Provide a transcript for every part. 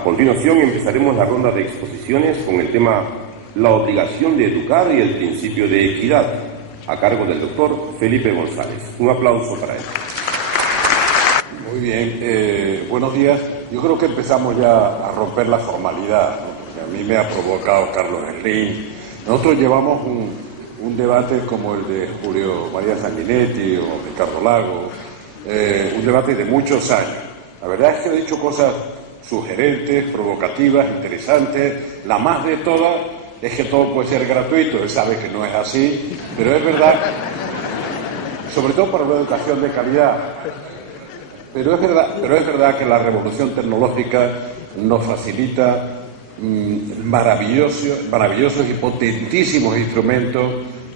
A continuación empezaremos la ronda de exposiciones con el tema La obligación de educar y el principio de equidad, a cargo del doctor Felipe González. Un aplauso para él. Muy bien, buenos días. Yo creo que empezamos ya a romper la formalidad, ¿no? Porque a mí me ha provocado Carlos Slim. Nosotros llevamos un debate como el de Julio María Sanguinetti o Ricardo Lago, un debate de muchos años. La verdad es que he dicho cosas sugerentes, provocativas, interesantes. La más de todas es que todo puede ser gratuito. Él sabe que no es así, pero es verdad, sobre todo para una educación de calidad. Pero es verdad que la revolución tecnológica nos facilita maravillosos y potentísimos instrumentos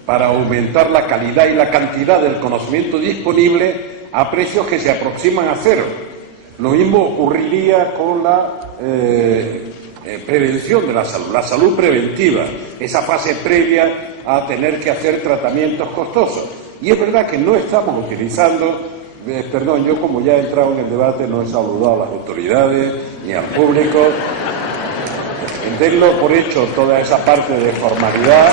para aumentar la calidad y la cantidad del conocimiento disponible a precios que se aproximan a cero. Lo mismo ocurriría con la prevención de la salud preventiva, esa fase previa a tener que hacer tratamientos costosos. Y es verdad que no estamos utilizando, yo como ya he entrado en el debate no he saludado a las autoridades ni al público. Denlo por hecho toda esa parte de formalidad.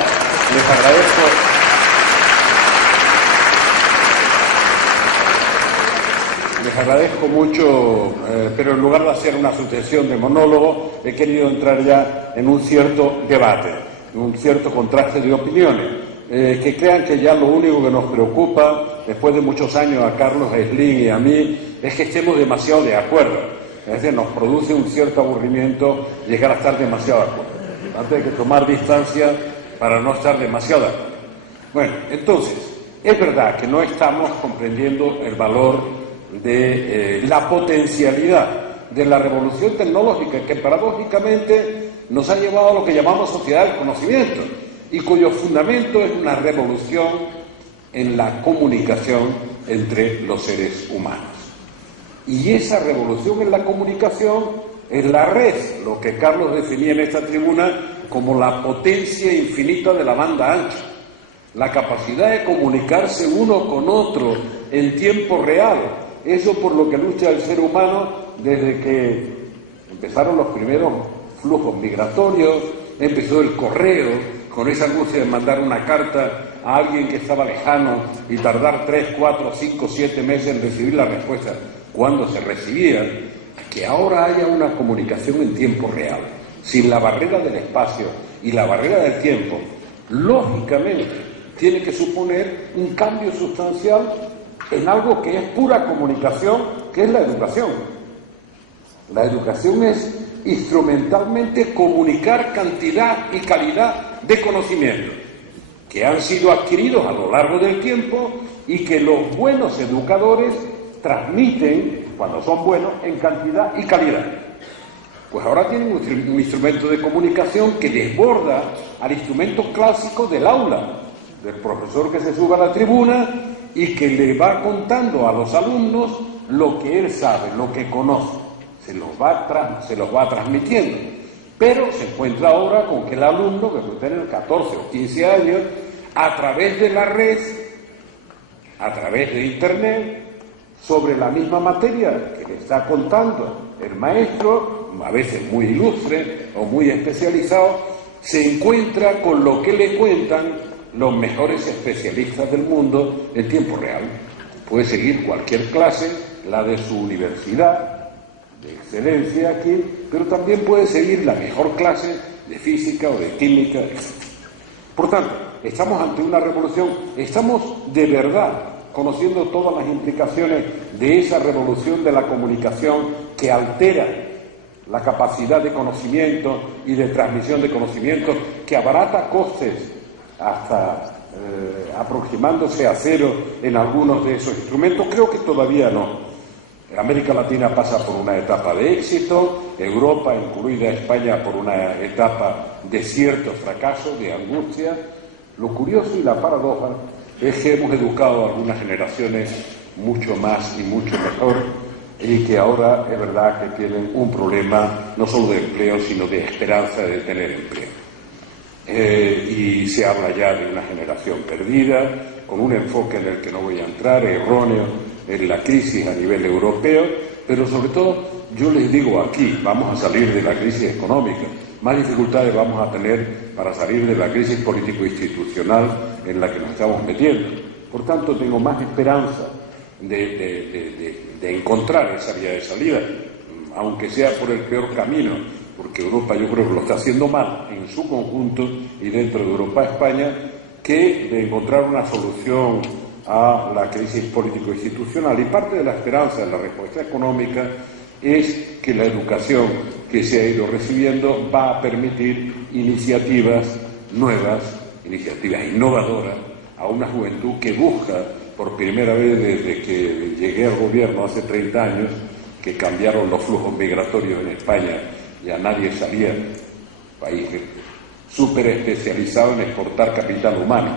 Les agradezco mucho, pero en lugar de hacer una sucesión de monólogos, he querido entrar ya en un cierto debate, un cierto contraste de opiniones. Que crean que ya lo único que nos preocupa, después de muchos años a Carlos Slim y a mí, es que estemos demasiado de acuerdo. Es decir, nos produce un cierto aburrimiento llegar a estar demasiado de acuerdo. Antes hay que tomar distancia para no estar demasiado de acuerdo. Bueno, entonces, es verdad que no estamos comprendiendo el valor de la potencialidad de la revolución tecnológica que paradójicamente nos ha llevado a lo que llamamos sociedad del conocimiento y cuyo fundamento es una revolución en la comunicación entre los seres humanos. Y esa revolución en la comunicación es la red, lo que Carlos definía en esta tribuna como la potencia infinita de la banda ancha, la capacidad de comunicarse uno con otro en tiempo real. Eso por lo que lucha el ser humano desde que empezaron los primeros flujos migratorios, empezó el correo, con esa angustia de mandar una carta a alguien que estaba lejano y tardar 3, 4, 5, 7 meses en recibir la respuesta cuando se recibía, que ahora haya una comunicación en tiempo real, sin la barrera del espacio y la barrera del tiempo, lógicamente tiene que suponer un cambio sustancial en algo que es pura comunicación, que es la educación. La educación es instrumentalmente comunicar cantidad y calidad de conocimientos que han sido adquiridos a lo largo del tiempo y que los buenos educadores transmiten, cuando son buenos, en cantidad y calidad. Pues ahora tienen un instrumento de comunicación que desborda al instrumento clásico del aula, del profesor que se sube a la tribuna y que le va contando a los alumnos lo que él sabe, lo que conoce, se los va transmitiendo. Pero se encuentra ahora con que el alumno, que puede tener 14 o 15 años, a través de la red, a través de Internet, sobre la misma materia que le está contando el maestro, a veces muy ilustre o muy especializado, se encuentra con lo que le cuentan los mejores especialistas del mundo en tiempo real. Puede seguir cualquier clase, la de su universidad, de excelencia aquí, pero también puede seguir la mejor clase de física o de química, etc. Por tanto, estamos ante una revolución, estamos de verdad conociendo todas las implicaciones de esa revolución de la comunicación que altera la capacidad de conocimiento y de transmisión de conocimientos, que abarata costes hasta aproximándose a cero en algunos de esos instrumentos. Creo que todavía no. América Latina pasa por una etapa de éxito, Europa, incluida España, por una etapa de cierto fracaso, de angustia. Lo curioso y la paradoja es que hemos educado a algunas generaciones mucho más y mucho mejor y que ahora es verdad que tienen un problema no solo de empleo, sino de esperanza de tener empleo. Y se habla ya de una generación perdida, con un enfoque en el que no voy a entrar, erróneo, en la crisis a nivel europeo, pero sobre todo yo les digo aquí, vamos a salir de la crisis económica, más dificultades vamos a tener para salir de la crisis político-institucional en la que nos estamos metiendo. Por tanto, tengo más esperanza de encontrar esa vía de salida, aunque sea por el peor camino, porque Europa yo creo que lo está haciendo mal en su conjunto y dentro de Europa, España, que de encontrar una solución a la crisis político-institucional. Y parte de la esperanza de la respuesta económica es que la educación que se ha ido recibiendo va a permitir iniciativas nuevas, iniciativas innovadoras, a una juventud que busca, por primera vez desde que llegué al gobierno hace 30 años, que cambiaron los flujos migratorios en España, ya nadie salía, país súper especializado en exportar capital humano,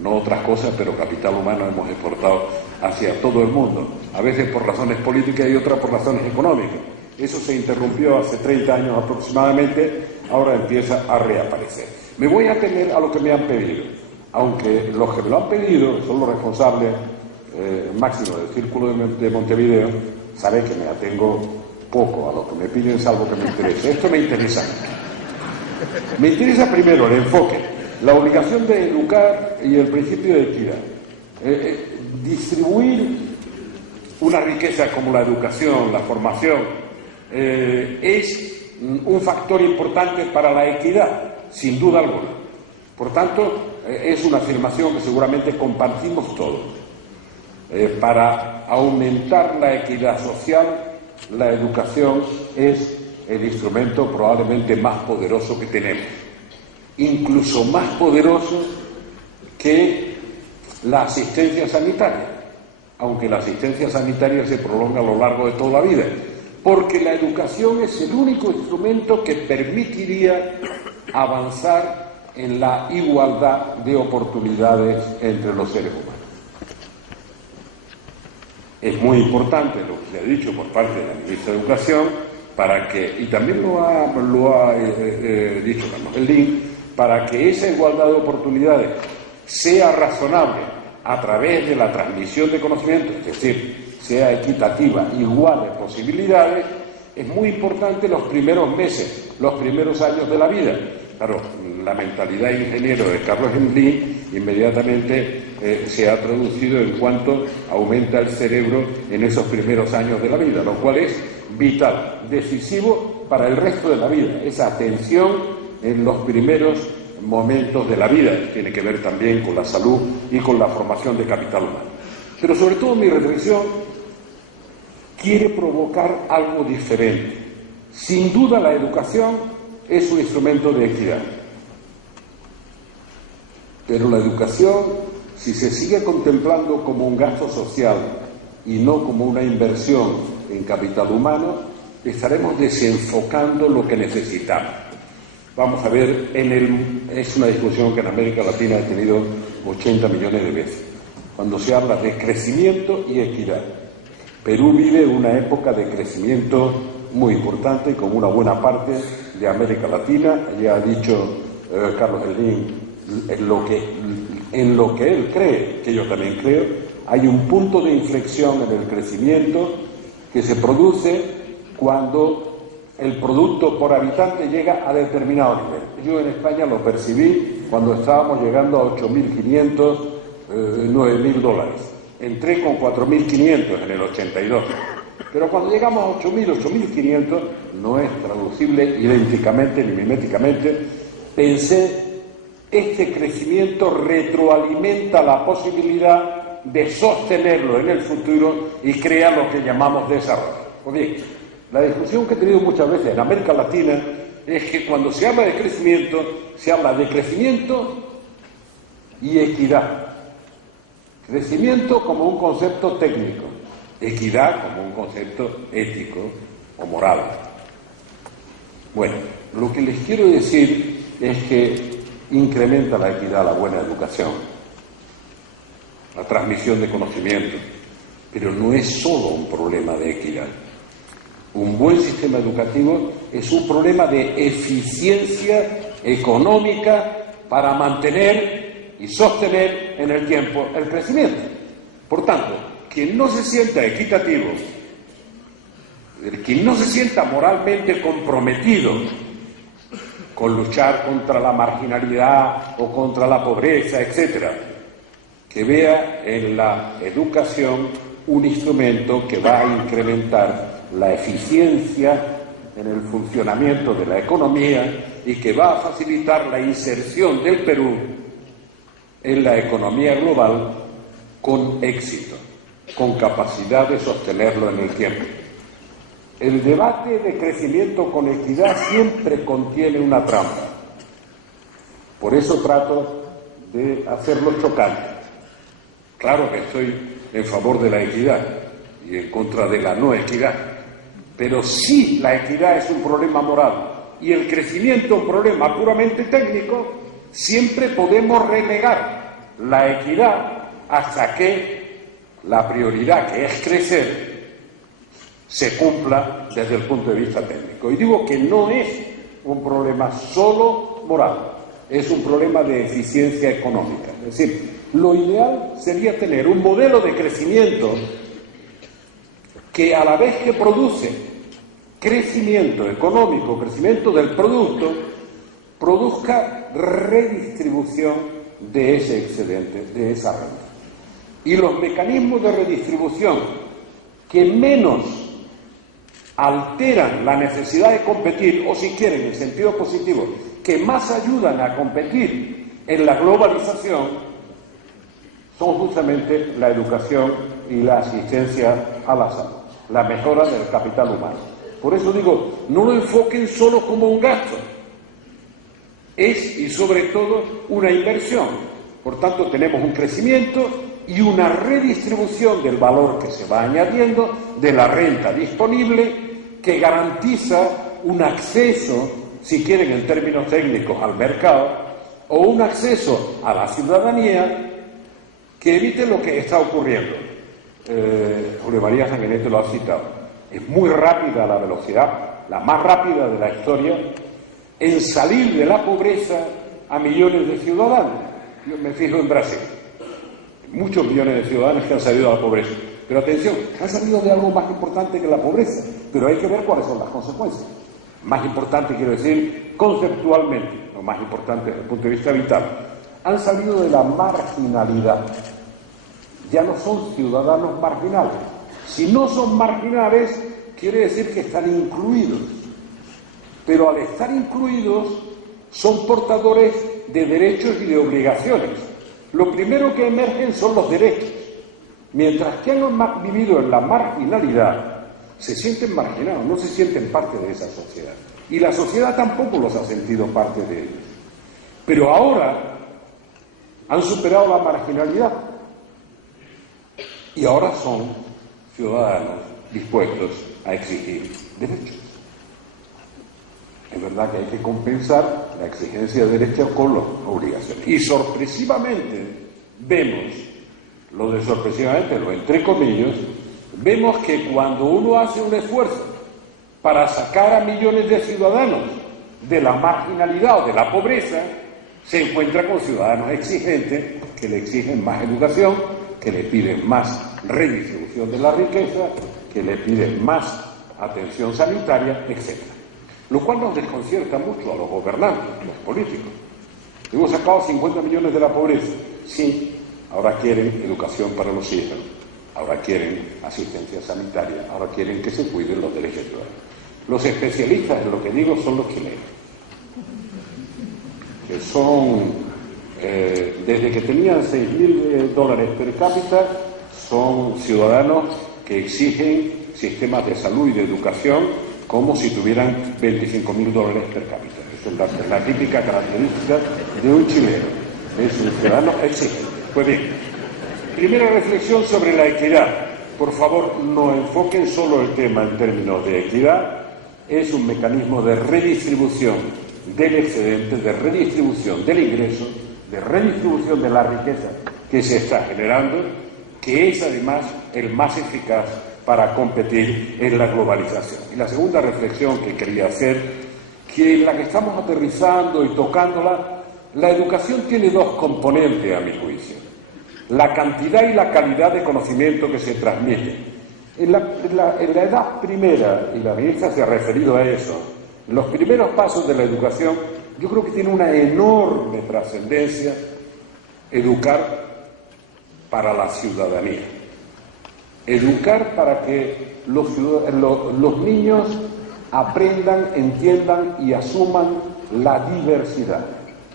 no otras cosas, pero capital humano hemos exportado hacia todo el mundo, a veces por razones políticas y otras por razones económicas. Eso se interrumpió hace 30 años aproximadamente, ahora empieza a reaparecer. Me voy a atener a lo que me han pedido, aunque los que me lo han pedido son los responsables máximos del Círculo de Montevideo, saben que me atengo poco a lo que me piden, salvo que me interese. Esto me interesa. Me interesa primero el enfoque, la obligación de educar y el principio de equidad. Distribuir una riqueza como la educación, la formación, es un factor importante para la equidad, sin duda alguna. Por tanto, es una afirmación que seguramente compartimos todos. Para aumentar la equidad social, la educación es el instrumento probablemente más poderoso que tenemos, incluso más poderoso que la asistencia sanitaria, aunque la asistencia sanitaria se prolonga a lo largo de toda la vida, porque la educación es el único instrumento que permitiría avanzar en la igualdad de oportunidades entre los seres humanos. Es muy importante lo que se ha dicho por parte de la ministra de Educación, para que, y también lo ha dicho Carlos Geldín, para que esa igualdad de oportunidades sea razonable a través de la transmisión de conocimiento, es decir, sea equitativa, igual de posibilidades, es muy importante los primeros meses, los primeros años de la vida. Claro, la mentalidad ingeniero de Carlos Geldín inmediatamente se ha traducido en cuanto aumenta el cerebro en esos primeros años de la vida, lo cual es vital, decisivo para el resto de la vida, esa atención en los primeros momentos de la vida, tiene que ver también con la salud y con la formación de capital humano. Pero sobre todo mi reflexión quiere provocar algo diferente. Sin duda la educación es un instrumento de equidad, pero la educación, si se sigue contemplando como un gasto social y no como una inversión en capital humano, estaremos desenfocando lo que necesitamos. Vamos a ver, es una discusión que en América Latina he tenido 80 millones de veces, cuando se habla de crecimiento y equidad. Perú vive una época de crecimiento muy importante, como una buena parte de América Latina. Ya ha dicho Carlos Geldín en lo que él cree, que yo también creo, hay un punto de inflexión en el crecimiento que se produce cuando el producto por habitante llega a determinado nivel. Yo en España lo percibí cuando estábamos llegando a 8.500, 9.000 dólares. Entré con 4.500 en el 82. Pero cuando llegamos a 8.000, 8.500, no es traducible idénticamente ni miméticamente. Pensé, este crecimiento retroalimenta la posibilidad de sostenerlo en el futuro y crea lo que llamamos desarrollo. Pues bien, la discusión que he tenido muchas veces en América Latina es que cuando se habla de crecimiento, se habla de crecimiento y equidad. Crecimiento como un concepto técnico, equidad como un concepto ético o moral. Bueno, lo que les quiero decir es que incrementa la equidad la buena educación, la transmisión de conocimiento, pero no es solo un problema de equidad. Un buen sistema educativo es un problema de eficiencia económica para mantener y sostener en el tiempo el crecimiento. Por tanto, quien no se sienta equitativo quien no se sienta moralmente comprometido con luchar contra la marginalidad o contra la pobreza, etcétera, que vea en la educación un instrumento que va a incrementar la eficiencia en el funcionamiento de la economía y que va a facilitar la inserción del Perú en la economía global con éxito, con capacidad de sostenerlo en el tiempo. El debate de crecimiento con equidad siempre contiene una trampa. Por eso trato de hacerlo chocante. Claro que estoy en favor de la equidad y en contra de la no equidad, pero si la equidad es un problema moral y el crecimiento un problema puramente técnico, siempre podemos relegar la equidad hasta que la prioridad, que es crecer, se cumpla desde el punto de vista técnico. Y digo que no es un problema solo moral, es un problema de eficiencia económica. Es decir, lo ideal sería tener un modelo de crecimiento que, a la vez que produce crecimiento económico, crecimiento del producto, produzca redistribución de ese excedente, de esa renta. Y los mecanismos de redistribución que menos alteran la necesidad de competir, o si quieren, en sentido positivo, que más ayudan a competir en la globalización, son justamente la educación y la asistencia a la salud, la mejora del capital humano. Por eso digo, no lo enfoquen solo como un gasto, es y sobre todo una inversión. Por tanto, tenemos un crecimiento y una redistribución del valor que se va añadiendo, de la renta disponible, que garantiza un acceso, si quieren en términos técnicos, al mercado, o un acceso a la ciudadanía que evite lo que está ocurriendo. Julio María Sanguinetti lo ha citado. Es muy rápida la velocidad, la más rápida de la historia, en salir de la pobreza a millones de ciudadanos. Yo me fijo en Brasil. Muchos millones de ciudadanos que han salido de la pobreza. Pero atención, han salido de algo más importante que la pobreza, pero hay que ver cuáles son las consecuencias. Más importante, quiero decir, conceptualmente, lo más importante desde el punto de vista vital. Han salido de la marginalidad. Ya no son ciudadanos marginales. Si no son marginales, quiere decir que están incluidos. Pero al estar incluidos, son portadores de derechos y de obligaciones. Lo primero que emergen son los derechos. Mientras que han vivido en la marginalidad, se sienten marginados, no se sienten parte de esa sociedad. Y la sociedad tampoco los ha sentido parte de ellos. Pero ahora han superado la marginalidad y ahora son ciudadanos dispuestos a exigir derechos. Es verdad que hay que compensar la exigencia de derechos con las obligaciones. Y sorpresivamente vemos, lo entre comillas, vemos que cuando uno hace un esfuerzo para sacar a millones de ciudadanos de la marginalidad o de la pobreza, se encuentra con ciudadanos exigentes que le exigen más educación, que le piden más redistribución de la riqueza, que le piden más atención sanitaria, etc. Lo cual nos desconcierta mucho a los gobernantes, a los políticos. Hemos sacado 50 millones de la pobreza. Sí, ahora quieren educación para los hijos, ahora quieren asistencia sanitaria, ahora quieren que se cuiden los derechos ciudadanos. Los especialistas en lo que digo son los chilenos, que son, desde que tenían $6.000 per cápita, son ciudadanos que exigen sistemas de salud y de educación como si tuvieran $25.000 per cápita. Esa es la típica característica de un chileno. Es un ciudadano exigente. Pues bien, primera reflexión sobre la equidad. Por favor, no enfoquen solo el tema en términos de equidad. Es un mecanismo de redistribución del excedente, de redistribución del ingreso, de redistribución de la riqueza que se está generando, que es además el más eficaz para competir en la globalización. Y la segunda reflexión que quería hacer, que en la que estamos aterrizando y tocándola, la educación tiene dos componentes, a mi juicio: la cantidad y la calidad de conocimiento que se transmite. En la edad primera, y la ministra se ha referido a eso, en los primeros pasos de la educación, yo creo que tiene una enorme trascendencia educar para la ciudadanía. Educar para que los niños aprendan, entiendan y asuman la diversidad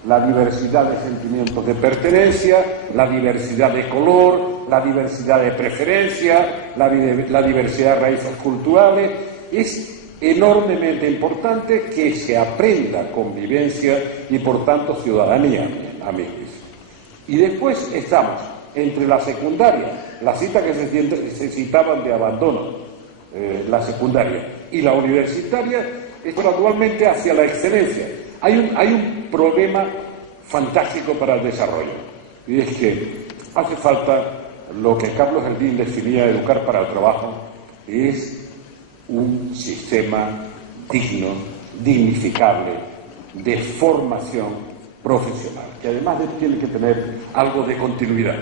de sentimientos de pertenencia, la diversidad de color, la diversidad de preferencia, la diversidad de raíces culturales. Es enormemente importante que se aprenda convivencia y, por tanto, ciudadanía, a mi juicio. Y después estamos entre la secundaria, la cita que se citaban de abandono, la secundaria, y la universitaria, es gradualmente hacia la excelencia. Hay un problema fantástico para el desarrollo, y es que hace falta lo que Carlos Elvin definía educar para el trabajo, es un sistema digno, dignificable, de formación profesional, que además tiene que tener algo de continuidad.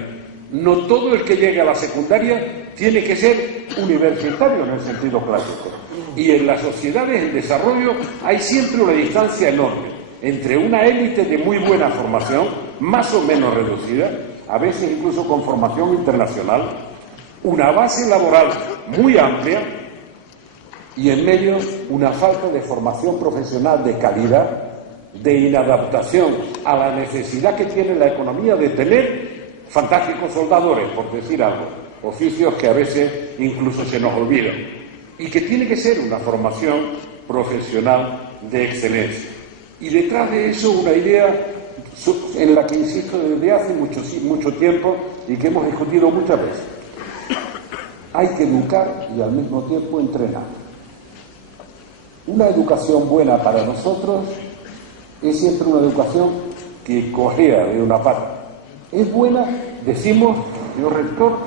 No todo el que llegue a la secundaria tiene que ser universitario en el sentido clásico. Y en las sociedades en desarrollo hay siempre una distancia enorme entre una élite de muy buena formación, más o menos reducida, a veces incluso con formación internacional, una base laboral muy amplia y en medio una falta de formación profesional de calidad, de inadaptación a la necesidad que tiene la economía de tener fantásticos soldadores, por decir algo, oficios que a veces incluso se nos olvidan, y que tiene que ser una formación profesional de excelencia. Y detrás de eso una idea en la que insisto desde hace mucho tiempo y que hemos discutido muchas veces. Hay que educar y al mismo tiempo entrenar. Una educación buena para nosotros es siempre una educación que cojea de una parte. Es buena, decimos, señor rector,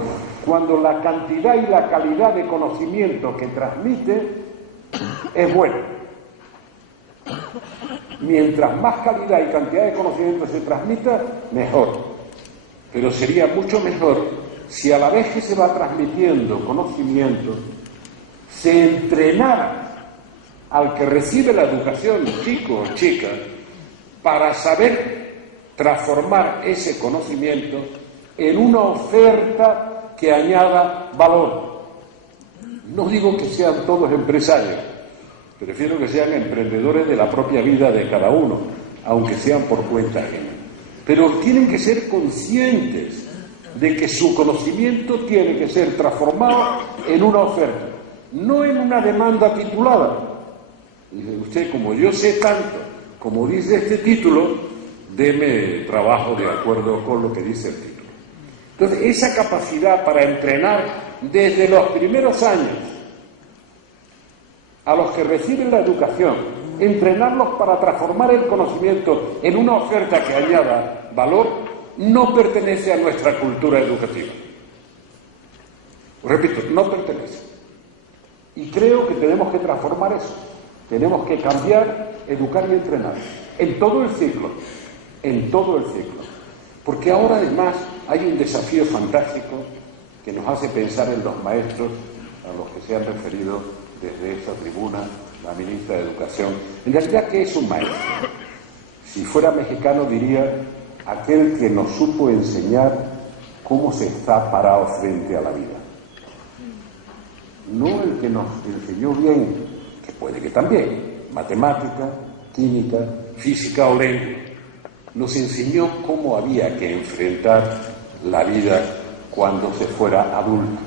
cuando la cantidad y la calidad de conocimiento que transmite es buena. Mientras más calidad y cantidad de conocimiento se transmita, mejor. Pero sería mucho mejor si a la vez que se va transmitiendo conocimiento, se entrenara al que recibe la educación, chico o chica, para saber transformar ese conocimiento en una oferta que añada valor. No digo que sean todos empresarios, prefiero que sean emprendedores de la propia vida de cada uno, aunque sean por cuenta ajena. Pero tienen que ser conscientes de que su conocimiento tiene que ser transformado en una oferta, no en una demanda titulada. Dice usted, como yo sé tanto, como dice este título, deme trabajo de acuerdo con lo que dice el título. Entonces, esa capacidad para entrenar desde los primeros años a los que reciben la educación, entrenarlos para transformar el conocimiento en una oferta que añada valor, no pertenece a nuestra cultura educativa. Repito, no pertenece. Y creo que tenemos que transformar eso. Tenemos que cambiar, educar y entrenar. En todo el ciclo. En todo el ciclo. Porque ahora además hay un desafío fantástico que nos hace pensar en los maestros a los que se han referido desde esa tribuna la ministra de Educación. En realidad, ¿qué es un maestro? Si fuera mexicano diría aquel que nos supo enseñar cómo se está parado frente a la vida. No el que nos enseñó bien, que puede que también, matemática, química, física o lengua. Nos enseñó cómo había que enfrentar la vida cuando se fuera adulto.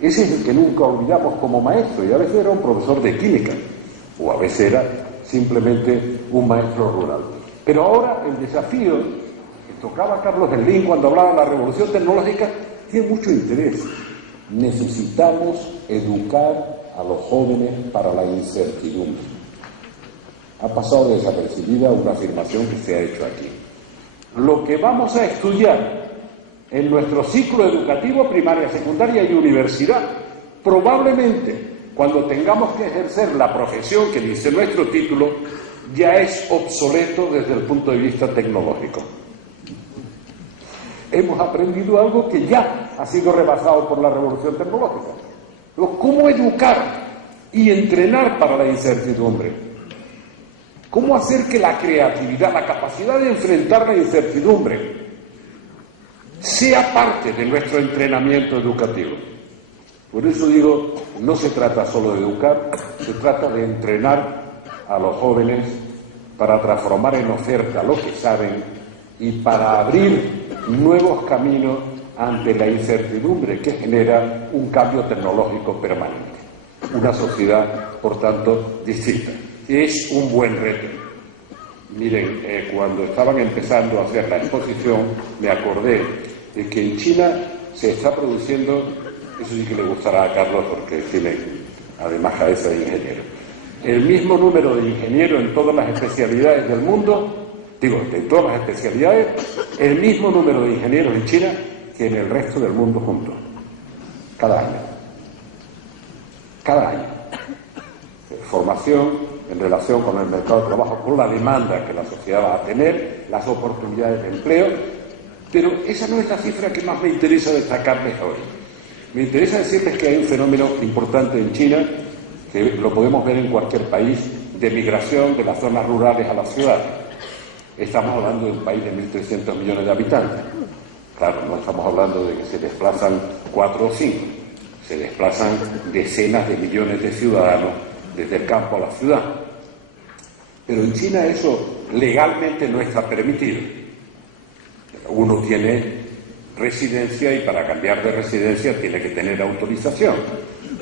Ese es el que nunca olvidamos como maestro, y a veces era un profesor de química, o a veces era simplemente un maestro rural. Pero ahora el desafío que tocaba Carlos Elvin cuando hablaba de la revolución tecnológica tiene mucho interés. Necesitamos educar a los jóvenes para la incertidumbre. Ha pasado desapercibida una afirmación que se ha hecho aquí. Lo que vamos a estudiar en nuestro ciclo educativo, primaria, secundaria y universidad, probablemente cuando tengamos que ejercer la profesión que dice nuestro título, ya es obsoleto desde el punto de vista tecnológico. Hemos aprendido algo que ya ha sido rebasado por la revolución tecnológica. ¿Cómo educar y entrenar para la incertidumbre? ¿Cómo hacer que la creatividad, la capacidad de enfrentar la incertidumbre, sea parte de nuestro entrenamiento educativo? Por eso digo, no se trata solo de educar, se trata de entrenar a los jóvenes para transformar en oferta lo que saben y para abrir nuevos caminos ante la incertidumbre que genera un cambio tecnológico permanente. Una sociedad, por tanto, distinta. Es un buen reto. Miren, cuando estaban empezando a hacer la exposición, me acordé de que en China se está produciendo, eso sí que le gustará a Carlos porque tiene además cabeza de ingeniero, el mismo número de ingenieros en todas las especialidades del mundo, de todas las especialidades, el mismo número de ingenieros en China que en el resto del mundo juntos. Cada año. Cada año. Formación en relación con el mercado de trabajo, con la demanda que la sociedad va a tener, las oportunidades de empleo, pero esa no es la cifra que más me interesa destacarles hoy. Me interesa decirles que hay un fenómeno importante en China, que lo podemos ver en cualquier país, de migración de las zonas rurales a las ciudades. Estamos hablando de un país de 1.300 millones de habitantes. Claro, no estamos hablando de que se desplazan 4 o 5, se desplazan decenas de millones de ciudadanos desde el campo a la ciudad. Pero en China eso legalmente no está permitido. Uno tiene residencia y para cambiar de residencia tiene que tener autorización.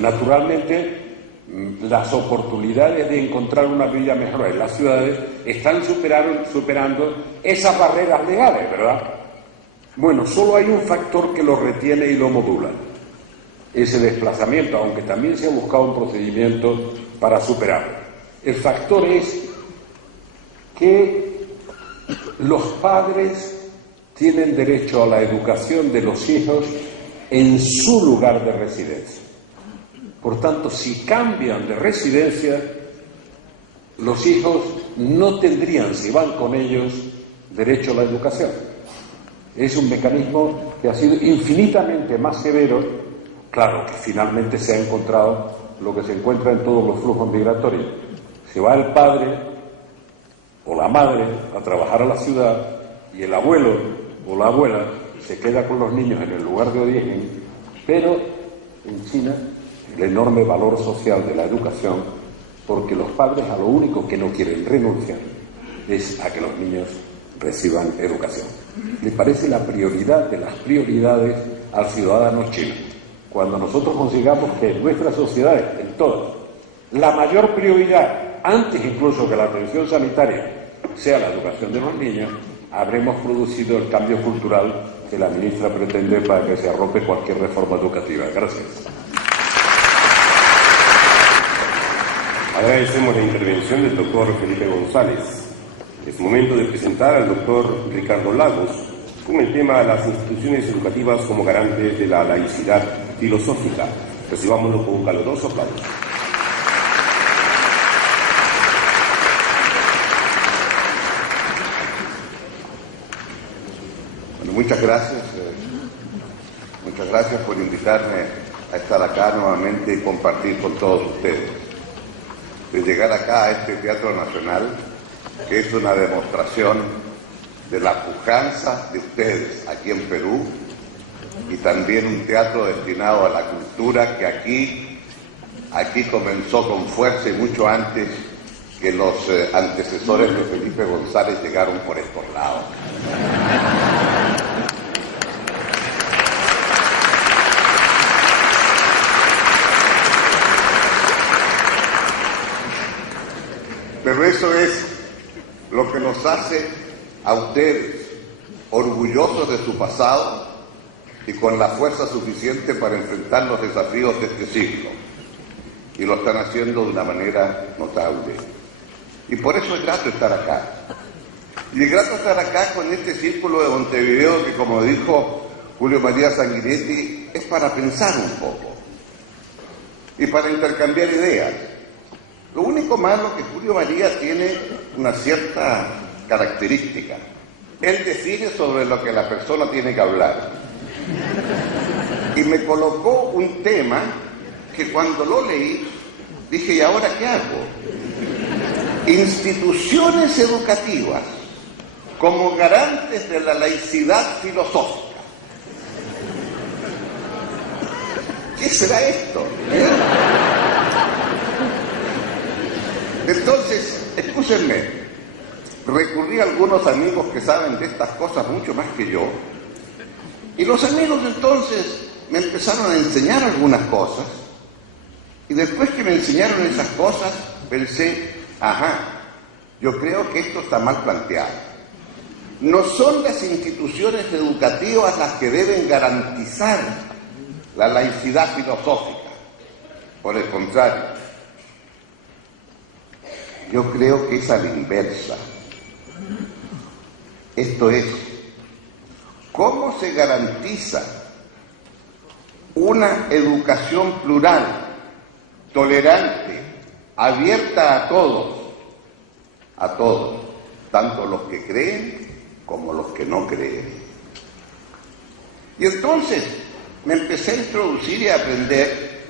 Naturalmente, las oportunidades de encontrar una vida mejor en las ciudades están superando esas barreras legales, ¿verdad? Bueno, solo hay un factor que lo retiene y lo modula: ese desplazamiento, aunque también se ha buscado un procedimiento para superarlo. El factor es que los padres tienen derecho a la educación de los hijos en su lugar de residencia. Por tanto, si cambian de residencia, los hijos no tendrían, si van con ellos, derecho a la educación. Es un mecanismo que ha sido infinitamente más severo. Claro que finalmente se ha encontrado lo que se encuentra en todos los flujos migratorios. Se va el padre o la madre a trabajar a la ciudad y el abuelo o la abuela se queda con los niños en el lugar de origen, pero en China el enorme valor social de la educación, porque los padres a lo único que no quieren renunciar es a que los niños reciban educación. Le parece la prioridad de las prioridades al ciudadano chino. Cuando nosotros consigamos que en nuestras sociedades, en todas, la mayor prioridad, antes incluso que la atención sanitaria, sea la educación de los niños, habremos producido el cambio cultural que la ministra pretende para que se arrope cualquier reforma educativa. Gracias. Agradecemos la intervención del doctor Felipe González. Es momento de presentar al doctor Ricardo Lagos con el tema de las instituciones educativas como garantes de la laicidad filosófica. Recibámoslo con un caluroso aplauso. Bueno, muchas gracias. Muchas gracias por invitarme a estar acá nuevamente y compartir con todos ustedes. De llegar acá a este Teatro Nacional, que es una demostración de la pujanza de ustedes aquí en Perú, y también un teatro destinado a la cultura que aquí comenzó con fuerza y mucho antes que los antecesores de Felipe González llegaron por estos lados. Pero eso es lo que nos hace a ustedes orgullosos de su pasado y con la fuerza suficiente para enfrentar los desafíos de este siglo. Y lo están haciendo de una manera notable. Y por eso es grato estar acá. Y es grato estar acá con este círculo de Montevideo que, como dijo Julio María Sanguinetti, es para pensar un poco y para intercambiar ideas. Lo único malo que Julio María tiene una cierta característica. Él decide sobre lo que la persona tiene que hablar. Y me colocó un tema que cuando lo leí dije, ¿y ahora qué hago? Instituciones educativas como garantes de la laicidad filosófica. ¿Qué será esto? Entonces, escúchenme, recurrí a algunos amigos que saben de estas cosas mucho más que yo, y los amigos entonces me empezaron a enseñar algunas cosas, y después que me enseñaron esas cosas, pensé, ajá, yo creo que esto está mal planteado. No son las instituciones educativas las que deben garantizar la laicidad filosófica. Por el contrario, yo creo que es a la inversa. Esto es, ¿cómo se garantiza una educación plural, tolerante, abierta a todos, tanto los que creen como los que no creen? Y entonces me empecé a introducir y a aprender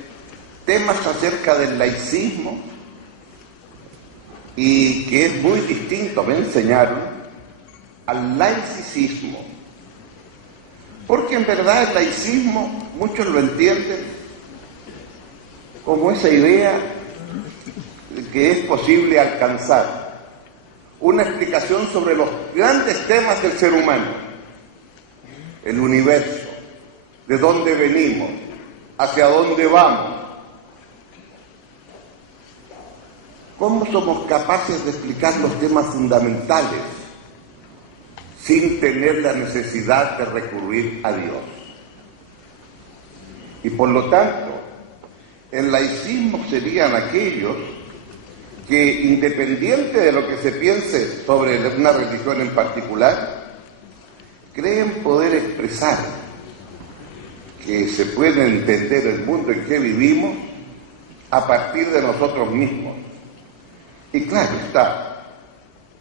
temas acerca del laicismo, y que es muy distinto, me enseñaron, al laicismo. Porque en verdad el laicismo, muchos lo entienden como esa idea de que es posible alcanzar una explicación sobre los grandes temas del ser humano, el universo, de dónde venimos, hacia dónde vamos. ¿Cómo somos capaces de explicar los temas fundamentales sin tener la necesidad de recurrir a Dios? Y por lo tanto, el laicismo serían aquellos que, independiente de lo que se piense sobre una religión en particular, creen poder expresar que se puede entender el mundo en que vivimos a partir de nosotros mismos. Y claro está,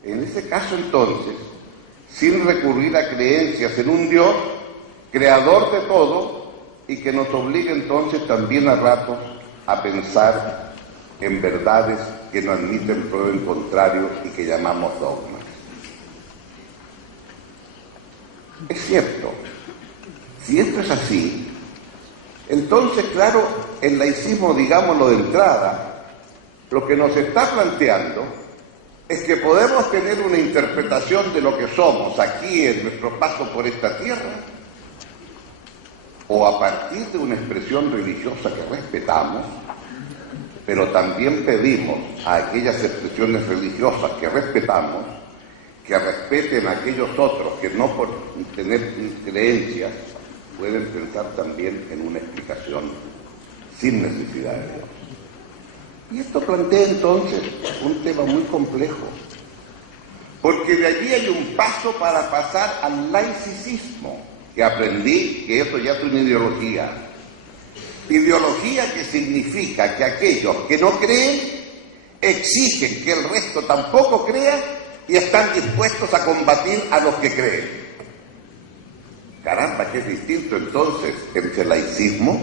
en ese caso entonces, sin recurrir a creencias en un Dios, creador de todo, y que nos obliga entonces también a ratos a pensar en verdades que no admiten prueba en contrario y que llamamos dogmas. Es cierto, si esto es así, entonces, claro, el laicismo, digámoslo de entrada, lo que nos está planteando es que podemos tener una interpretación de lo que somos aquí en nuestro paso por esta tierra, o a partir de una expresión religiosa que respetamos, pero también pedimos a aquellas expresiones religiosas que respetamos, que respeten a aquellos otros que no por tener creencias pueden pensar también en una explicación sin necesidad de Dios. Y esto plantea entonces un tema muy complejo, porque de allí hay un paso para pasar al laicismo, que aprendí que eso ya es una ideología. Ideología que significa que aquellos que no creen exigen que el resto tampoco crea y están dispuestos a combatir a los que creen. Caramba, que es distinto entonces entre laicismo,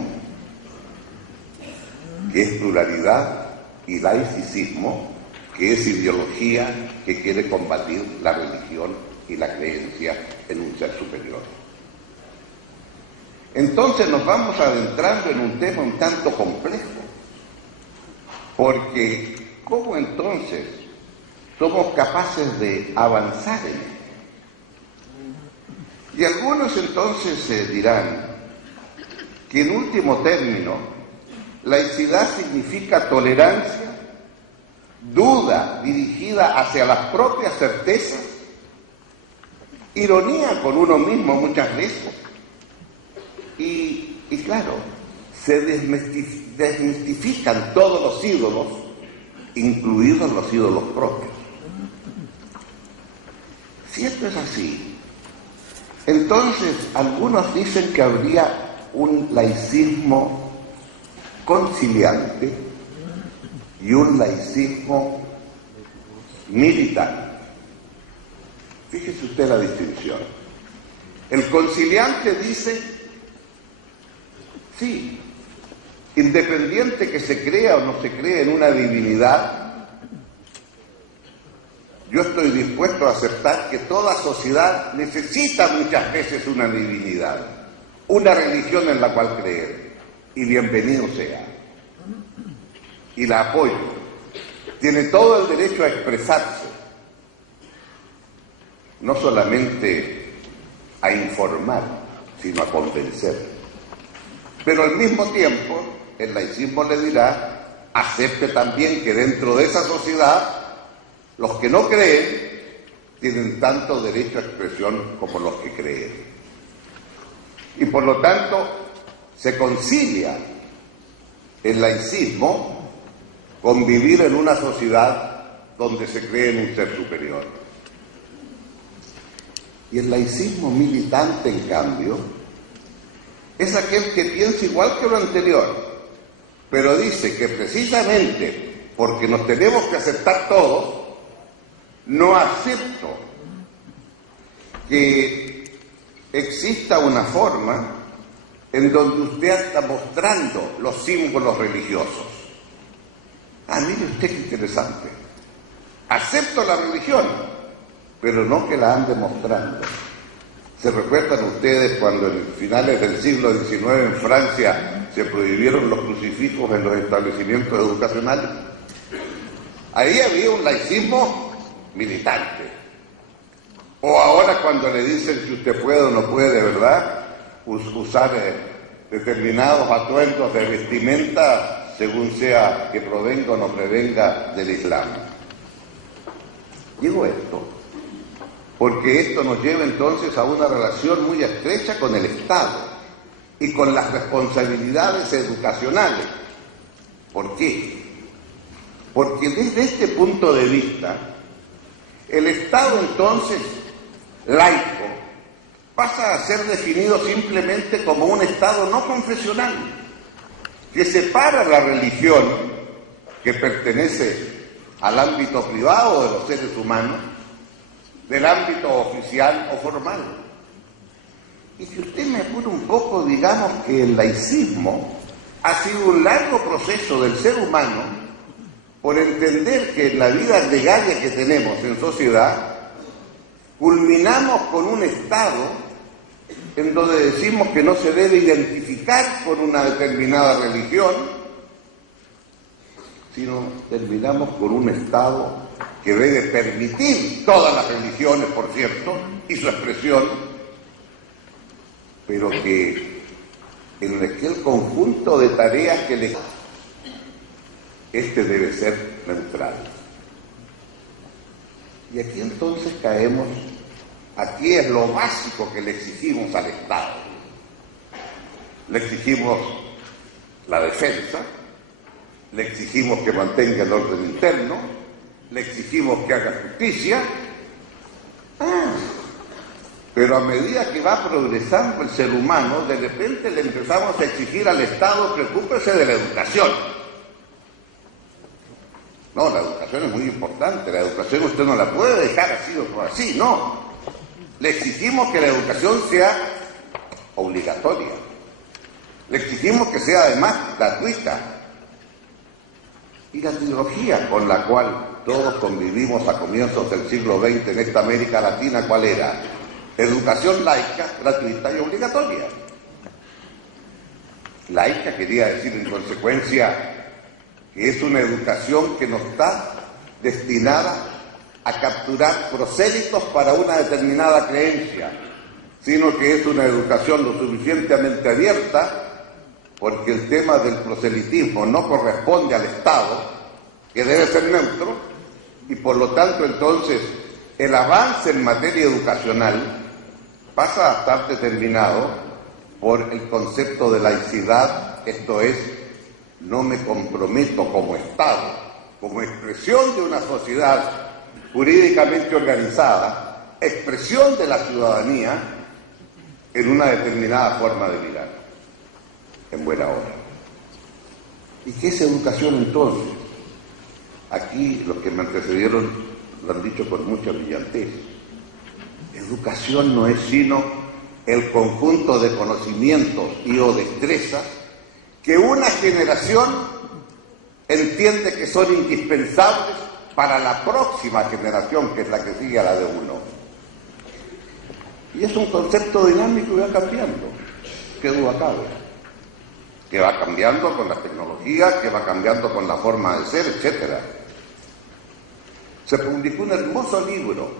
que es pluralidad, y laicismo, que es ideología que quiere combatir la religión y la creencia en un ser superior. Entonces nos vamos adentrando en un tema un tanto complejo, porque ¿cómo entonces somos capaces de avanzar en él? Y algunos entonces dirán que en último término laicidad significa tolerancia, duda dirigida hacia las propias certezas, ironía con uno mismo muchas veces, y claro, se desmistifican todos los ídolos, incluidos los ídolos propios. Si esto es así, entonces algunos dicen que habría un laicismo conciliante y un laicismo militar. Fíjese usted la distinción. El conciliante dice, sí, Independiente que se crea o no se crea en una divinidad, yo estoy dispuesto a aceptar que toda sociedad necesita muchas veces una divinidad, una religión en la cual creer, y bienvenido sea. Y la apoyo. Tiene todo el derecho a expresarse, no solamente a informar, sino a convencer. Pero al mismo tiempo, el laicismo le dirá, acepte también que dentro de esa sociedad, los que no creen tienen tanto derecho a expresión como los que creen. Y por lo tanto, se concilia el laicismo con vivir en una sociedad donde se cree en un ser superior. Y el laicismo militante, en cambio, es aquel que piensa igual que lo anterior, pero dice que precisamente porque nos tenemos que aceptar todos, no acepto que exista una forma en donde usted está mostrando los símbolos religiosos. Mire usted qué interesante. Acepto la religión, pero no que la ande mostrando. ¿Se recuerdan ustedes cuando en finales del siglo XIX en Francia se prohibieron los crucifijos en los establecimientos educacionales? Ahí había un laicismo militante. O ahora cuando le dicen si usted puede o no puede, ¿verdad?, usar determinados atuendos de vestimenta según sea que provenga o no provenga del Islam. Digo esto porque esto nos lleva entonces a una relación muy estrecha con el Estado y con las responsabilidades educacionales. ¿Por qué? Porque desde este punto de vista, el Estado entonces laico pasa a ser definido simplemente como un Estado no confesional, que separa la religión que pertenece al ámbito privado de los seres humanos del ámbito oficial o formal. Y si usted me apura un poco, digamos que el laicismo ha sido un largo proceso del ser humano por entender que en la vida gregaria que tenemos en sociedad, culminamos con un Estado en donde decimos que no se debe identificar con una determinada religión, sino terminamos con un Estado que debe permitir todas las religiones, por cierto, y su expresión, pero que en aquel conjunto de tareas que le... este debe ser neutral. Y aquí entonces caemos, aquí es lo básico que le exigimos al Estado. Le exigimos la defensa, le exigimos que mantenga el orden interno, le exigimos que haga justicia, pero a medida que va progresando el ser humano, de repente le empezamos a exigir al Estado, preocúpese de la educación. No, la educación es muy importante, la educación usted no la puede dejar así o así, no. Le exigimos que la educación sea obligatoria, le exigimos que sea además gratuita. Y la ideología con la cual todos convivimos a comienzos del siglo XX en esta América Latina, ¿cuál era? Educación laica, gratuita y obligatoria. Laica quería decir en consecuencia que es una educación que no está destinada a capturar prosélitos para una determinada creencia, sino que es una educación lo suficientemente abierta porque el tema del proselitismo no corresponde al Estado, que debe ser neutro, y por lo tanto entonces el avance en materia educacional pasa a estar determinado por el concepto de laicidad, esto es, no me comprometo como Estado, como expresión de una sociedad jurídicamente organizada, expresión de la ciudadanía en una determinada forma de mirar, en buena hora. ¿Y qué es educación entonces? Aquí los que me antecedieron lo han dicho con mucha brillantez. Educación no es sino el conjunto de conocimientos y o destrezas que una generación entiende que son indispensables para la próxima generación, que es la que sigue a la de uno. Y es un concepto dinámico y va cambiando, qué duda cabe, que va cambiando con la tecnología, que va cambiando con la forma de ser, etc. Se publicó un hermoso libro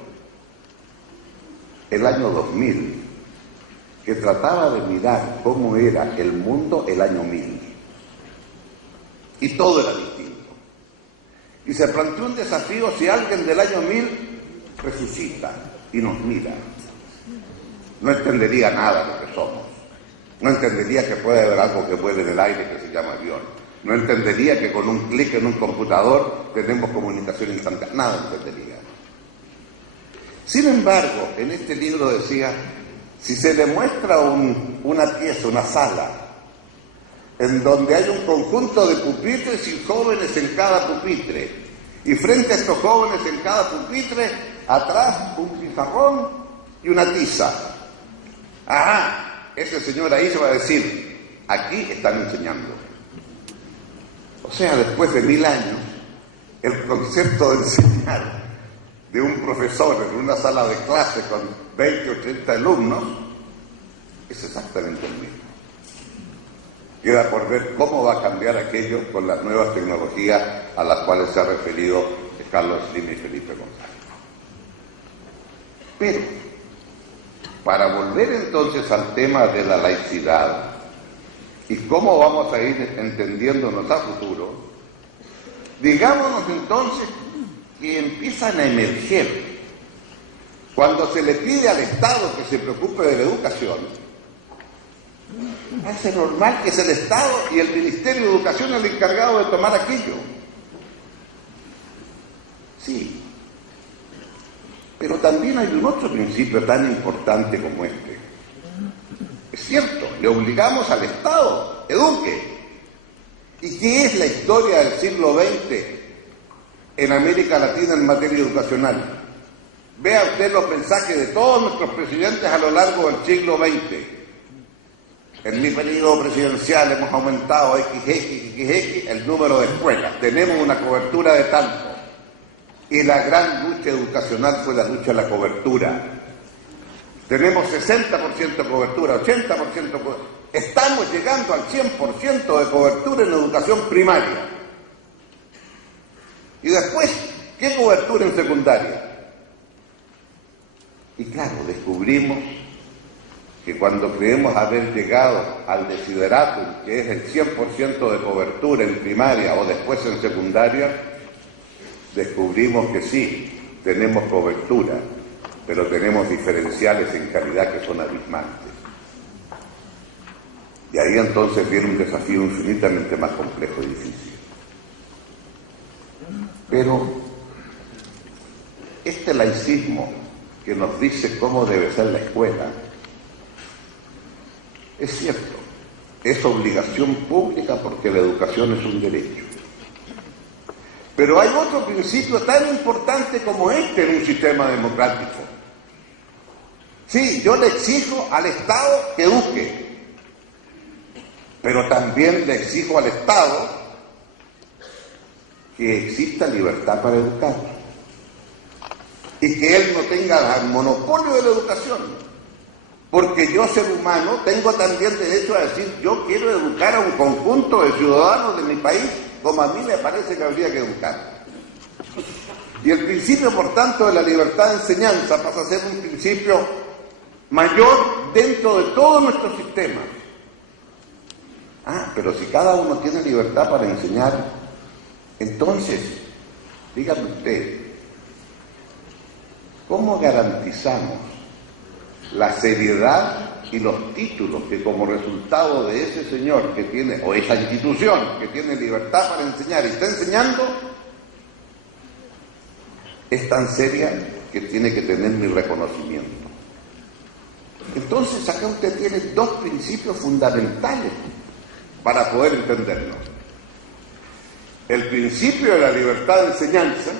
el año 2000 que trataba de mirar cómo era el mundo el año 1000. Y todo era distinto. Y se planteó un desafío: si alguien del año 1000 resucita y nos mira, no entendería nada de lo que somos. No entendería que puede haber algo que vuele en el aire que se llama avión. No entendería que con un clic en un computador tenemos comunicación instantánea. Nada entendería. Sin embargo, en este libro decía, si se demuestra una pieza, una sala, en donde hay un conjunto de pupitres y jóvenes en cada pupitre, y frente a estos jóvenes en cada pupitre, atrás un pizarrón y una tiza. Ese señor ahí se va a decir, aquí están enseñando. O sea, después de 1000 años, el concepto de enseñar de un profesor en una sala de clase con 20 o 30 alumnos es exactamente el mismo. Queda por ver cómo va a cambiar aquello con las nuevas tecnologías a las cuales se ha referido Carlos Slim y Felipe González. Pero, para volver entonces al tema de la laicidad y cómo vamos a ir entendiéndonos a futuro, digámonos entonces que empiezan a emerger, cuando se le pide al Estado que se preocupe de la educación, hace normal que es el Estado y el Ministerio de Educación el encargado de tomar aquello. Sí. Pero también hay un otro principio tan importante como este. Es cierto, le obligamos al Estado, eduque. ¿Y qué es la historia del siglo XX en América Latina en materia educacional? Vea usted los mensajes de todos nuestros presidentes a lo largo del siglo XX. En mi periodo presidencial hemos aumentado XXX el número de escuelas. Tenemos una cobertura de tanto. Y la gran lucha educacional fue la lucha de la cobertura. Tenemos 60% de cobertura, 80% de cobertura. Estamos llegando al 100% de cobertura en educación primaria. Y después, ¿qué cobertura en secundaria? Y claro, descubrimos que cuando creemos haber llegado al desideratum, que es el 100% de cobertura en primaria o después en secundaria, descubrimos que sí, tenemos cobertura, pero tenemos diferenciales en calidad que son abismantes. Y ahí entonces viene un desafío infinitamente más complejo y difícil. Pero este laicismo que nos dice cómo debe ser la escuela, es cierto, es obligación pública porque la educación es un derecho. Pero hay otro principio tan importante como este en un sistema democrático. Sí, yo le exijo al Estado que eduque, pero también le exijo al Estado que exista libertad para educar y que él no tenga el monopolio de la educación, porque yo, ser humano, tengo también derecho a decir, yo quiero educar a un conjunto de ciudadanos de mi país como a mí me parece que habría que educar. Y el principio, por tanto, de la libertad de enseñanza pasa a ser un principio mayor dentro de todos nuestros sistemas. Pero si cada uno tiene libertad para enseñar, entonces, dígame usted, ¿cómo garantizamos la seriedad y los títulos que como resultado de ese señor que tiene, o esa institución que tiene libertad para enseñar y está enseñando, es tan seria que tiene que tener mi reconocimiento? Entonces acá usted tiene dos principios fundamentales para poder entenderlo. El principio de la libertad de enseñanza,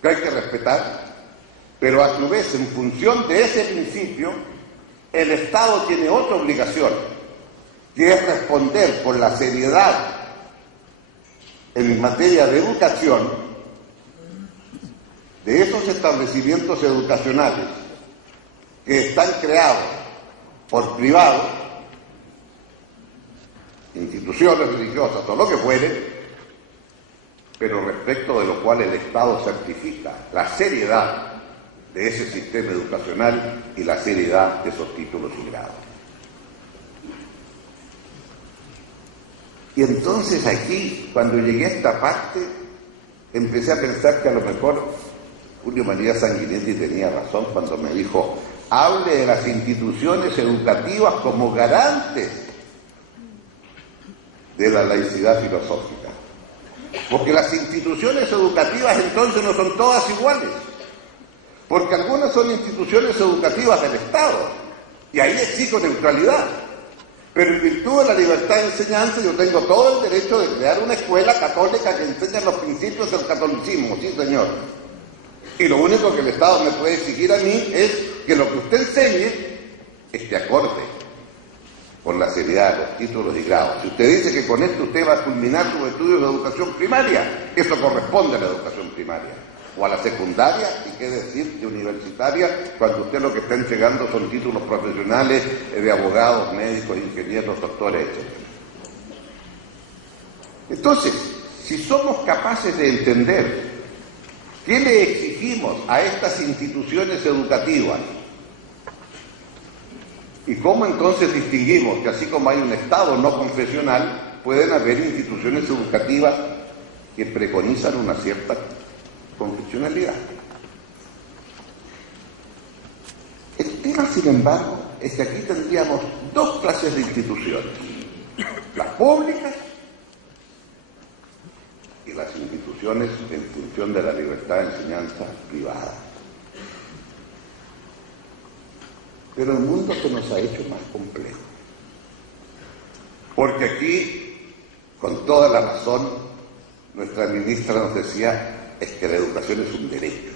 que hay que respetar, pero a su vez, en función de ese principio, el Estado tiene otra obligación, que es responder con la seriedad en materia de educación de esos establecimientos educacionales que están creados por privados, instituciones religiosas o lo que fuere, pero respecto de lo cual el Estado certifica la seriedad de ese sistema educacional y la seriedad de esos títulos y grados. Y entonces aquí, cuando llegué a esta parte, empecé a pensar que a lo mejor Julio María Sanguinetti tenía razón cuando me dijo: hable de las instituciones educativas como garantes de la laicidad filosófica. Porque las instituciones educativas entonces no son todas iguales. Porque algunas son instituciones educativas del Estado, y ahí exijo neutralidad. Pero en virtud de la libertad de enseñanza yo tengo todo el derecho de crear una escuela católica que enseñe los principios del catolicismo, sí señor. Y lo único que el Estado me puede exigir a mí es que lo que usted enseñe esté acorde con la seriedad de los títulos y grados. Si usted dice que con esto usted va a culminar sus estudios de educación primaria, eso corresponde a la educación primaria. O a la secundaria, y qué decir de universitaria, cuando usted lo que está entregando son títulos profesionales de abogados, médicos, ingenieros, doctores, etc. Entonces, si somos capaces de entender qué le exigimos a estas instituciones educativas y cómo entonces distinguimos que así como hay un Estado no confesional, pueden haber instituciones educativas que preconizan una cierta confesionalidad. El tema, sin embargo, es que aquí tendríamos dos clases de instituciones: las públicas y las instituciones en función de la libertad de enseñanza privada. Pero el mundo se nos ha hecho más complejo, porque aquí, con toda la razón, nuestra ministra nos decía: es que la educación es un derecho.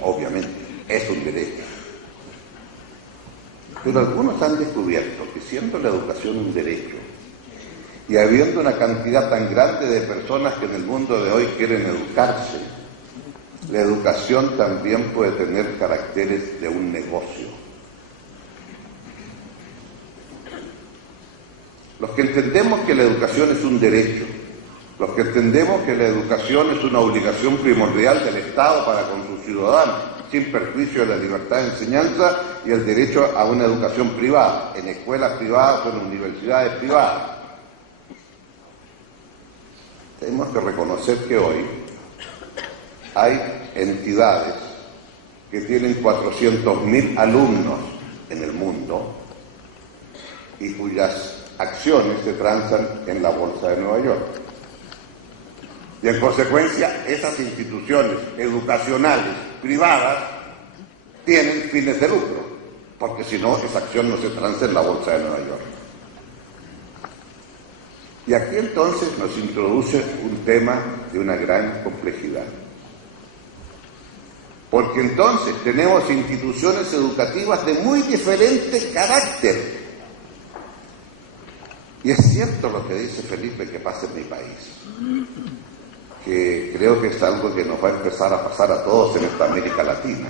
Obviamente, es un derecho. Pero algunos han descubierto que siendo la educación un derecho, y habiendo una cantidad tan grande de personas que en el mundo de hoy quieren educarse, la educación también puede tener caracteres de un negocio. Los que entendemos que la educación es un derecho, los que entendemos que la educación es una obligación primordial del Estado para con sus ciudadanos, sin perjuicio de la libertad de enseñanza y el derecho a una educación privada, en escuelas privadas o en universidades privadas. Tenemos que reconocer que hoy hay entidades que tienen 400.000 alumnos en el mundo y cuyas acciones se transan en la Bolsa de Nueva York. Y en consecuencia, esas instituciones educacionales privadas tienen fines de lucro, porque si no, esa acción no se transa en la Bolsa de Nueva York. Y aquí entonces nos introduce un tema de una gran complejidad. Porque entonces tenemos instituciones educativas de muy diferente carácter. Y es cierto lo que dice Felipe que pasa en mi país, que creo que es algo que nos va a empezar a pasar a todos en esta América Latina.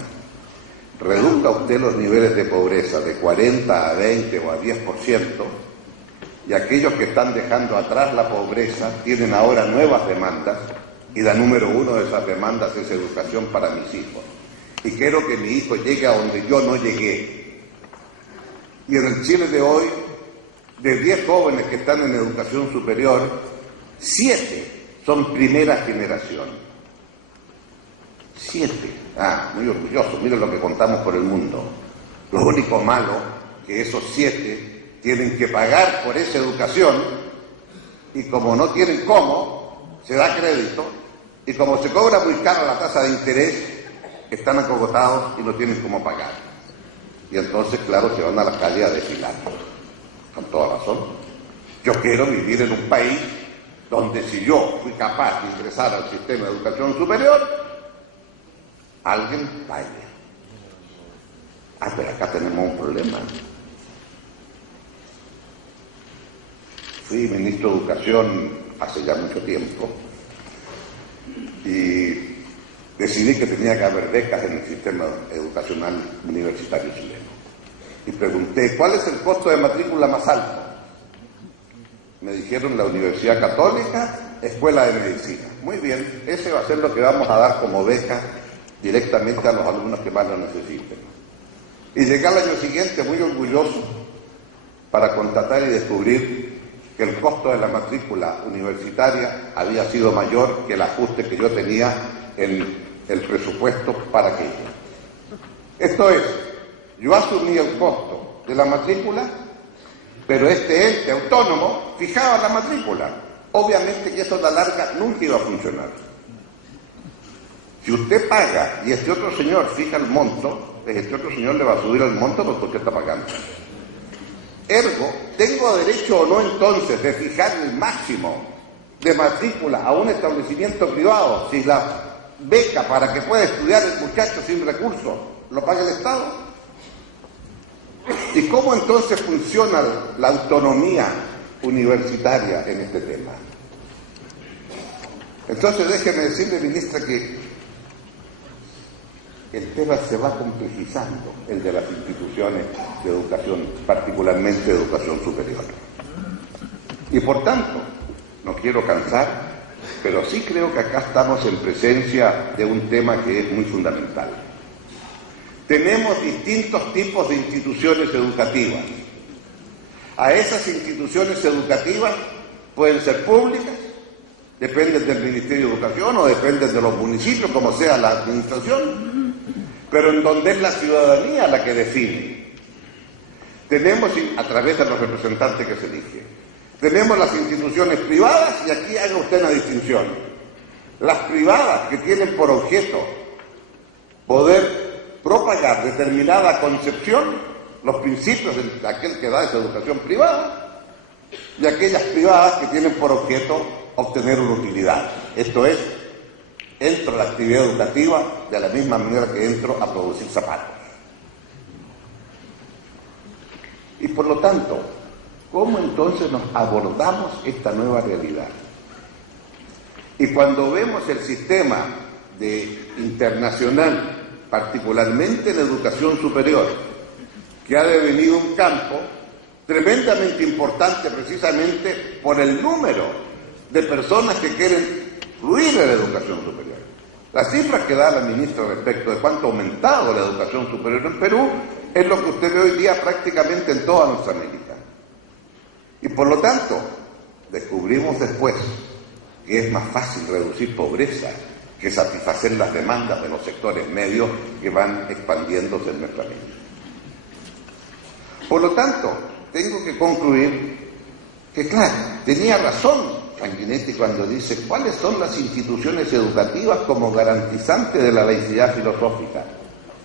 Reduzca usted los niveles de pobreza de 40 a 20 o a 10%, y aquellos que están dejando atrás la pobreza tienen ahora nuevas demandas, y la número uno de esas demandas es educación para mis hijos. Y quiero que mi hijo llegue a donde yo no llegué. Y en el Chile de hoy, de 10 jóvenes que están en educación superior, 7 son primera generación. 7. Muy orgulloso. Miren lo que contamos por el mundo. Lo único malo, que esos 7 tienen que pagar por esa educación, y como no tienen cómo, se da crédito, y como se cobra muy cara la tasa de interés, están acogotados y no tienen cómo pagar. Y entonces, claro, se van a la calle a desfilar. Con toda razón. Yo quiero vivir en un país donde, si yo fui capaz de ingresar al sistema de educación superior, alguien pague. Pero acá tenemos un problema. fui ministro de Educación hace ya mucho tiempo y decidí que tenía que haber becas en el sistema educacional universitario chileno. Y pregunté, ¿cuál es el costo de matrícula más alto? Me dijeron la Universidad Católica, Escuela de Medicina. Muy bien, ese va a ser lo que vamos a dar como beca directamente a los alumnos que más lo necesiten. Y llegué al año siguiente muy orgulloso para constatar y descubrir que el costo de la matrícula universitaria había sido mayor que el ajuste que yo tenía en el presupuesto para aquello. Esto es, yo asumí el costo de la matrícula, pero este ente autónomo fijaba la matrícula. Obviamente que eso a la larga nunca iba a funcionar. Si usted paga y este otro señor fija el monto, pues este otro señor le va a subir el monto porque usted está pagando. Ergo, ¿tengo derecho o no entonces de fijar el máximo de matrícula a un establecimiento privado si la beca para que pueda estudiar el muchacho sin recursos lo paga el Estado? ¿Y cómo entonces funciona la autonomía universitaria en este tema? Entonces déjeme decirle, ministra, que el tema se va complejizando, el de las instituciones de educación, particularmente de educación superior. Y por tanto, no quiero cansar, pero sí creo que acá estamos en presencia de un tema que es muy fundamental. Tenemos distintos tipos de instituciones educativas. A esas instituciones educativas pueden ser públicas, dependen del Ministerio de Educación o dependen de los municipios, como sea la administración, pero en donde es la ciudadanía la que define. Tenemos, a través de los representantes que se eligen, tenemos las instituciones privadas, y aquí haga usted una distinción. Las privadas que tienen por objeto poder propagar determinada concepción, los principios de aquel que da esa educación privada, y aquellas privadas que tienen por objeto obtener una utilidad. Esto es, entro a la actividad educativa de la misma manera que entro a producir zapatos. Y por lo tanto, ¿cómo entonces nos abordamos esta nueva realidad? Y cuando vemos el sistema internacional, particularmente en educación superior, que ha devenido un campo tremendamente importante precisamente por el número de personas que quieren fluir en la educación superior. Las cifras que da la ministra respecto de cuánto ha aumentado la educación superior en Perú es lo que usted ve hoy día prácticamente en toda nuestra América. Y por lo tanto, descubrimos después que es más fácil reducir pobreza que satisfacer las demandas de los sectores medios que van expandiéndose en nuestra América. Por lo tanto, tengo que concluir que, claro, tenía razón Sanguinetti cuando dice cuáles son las instituciones educativas como garantizantes de la laicidad filosófica.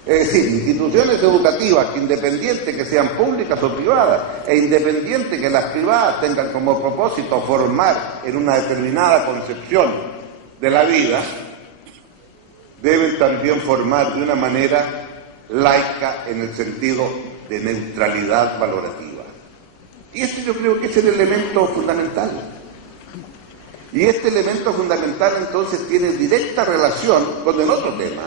Es decir, instituciones educativas que independiente que sean públicas o privadas, e independiente que las privadas tengan como propósito formar en una determinada concepción de la vida, deben también formar de una manera laica en el sentido de neutralidad valorativa. Y este yo creo que es el elemento fundamental. Y este elemento fundamental entonces tiene directa relación con el otro tema.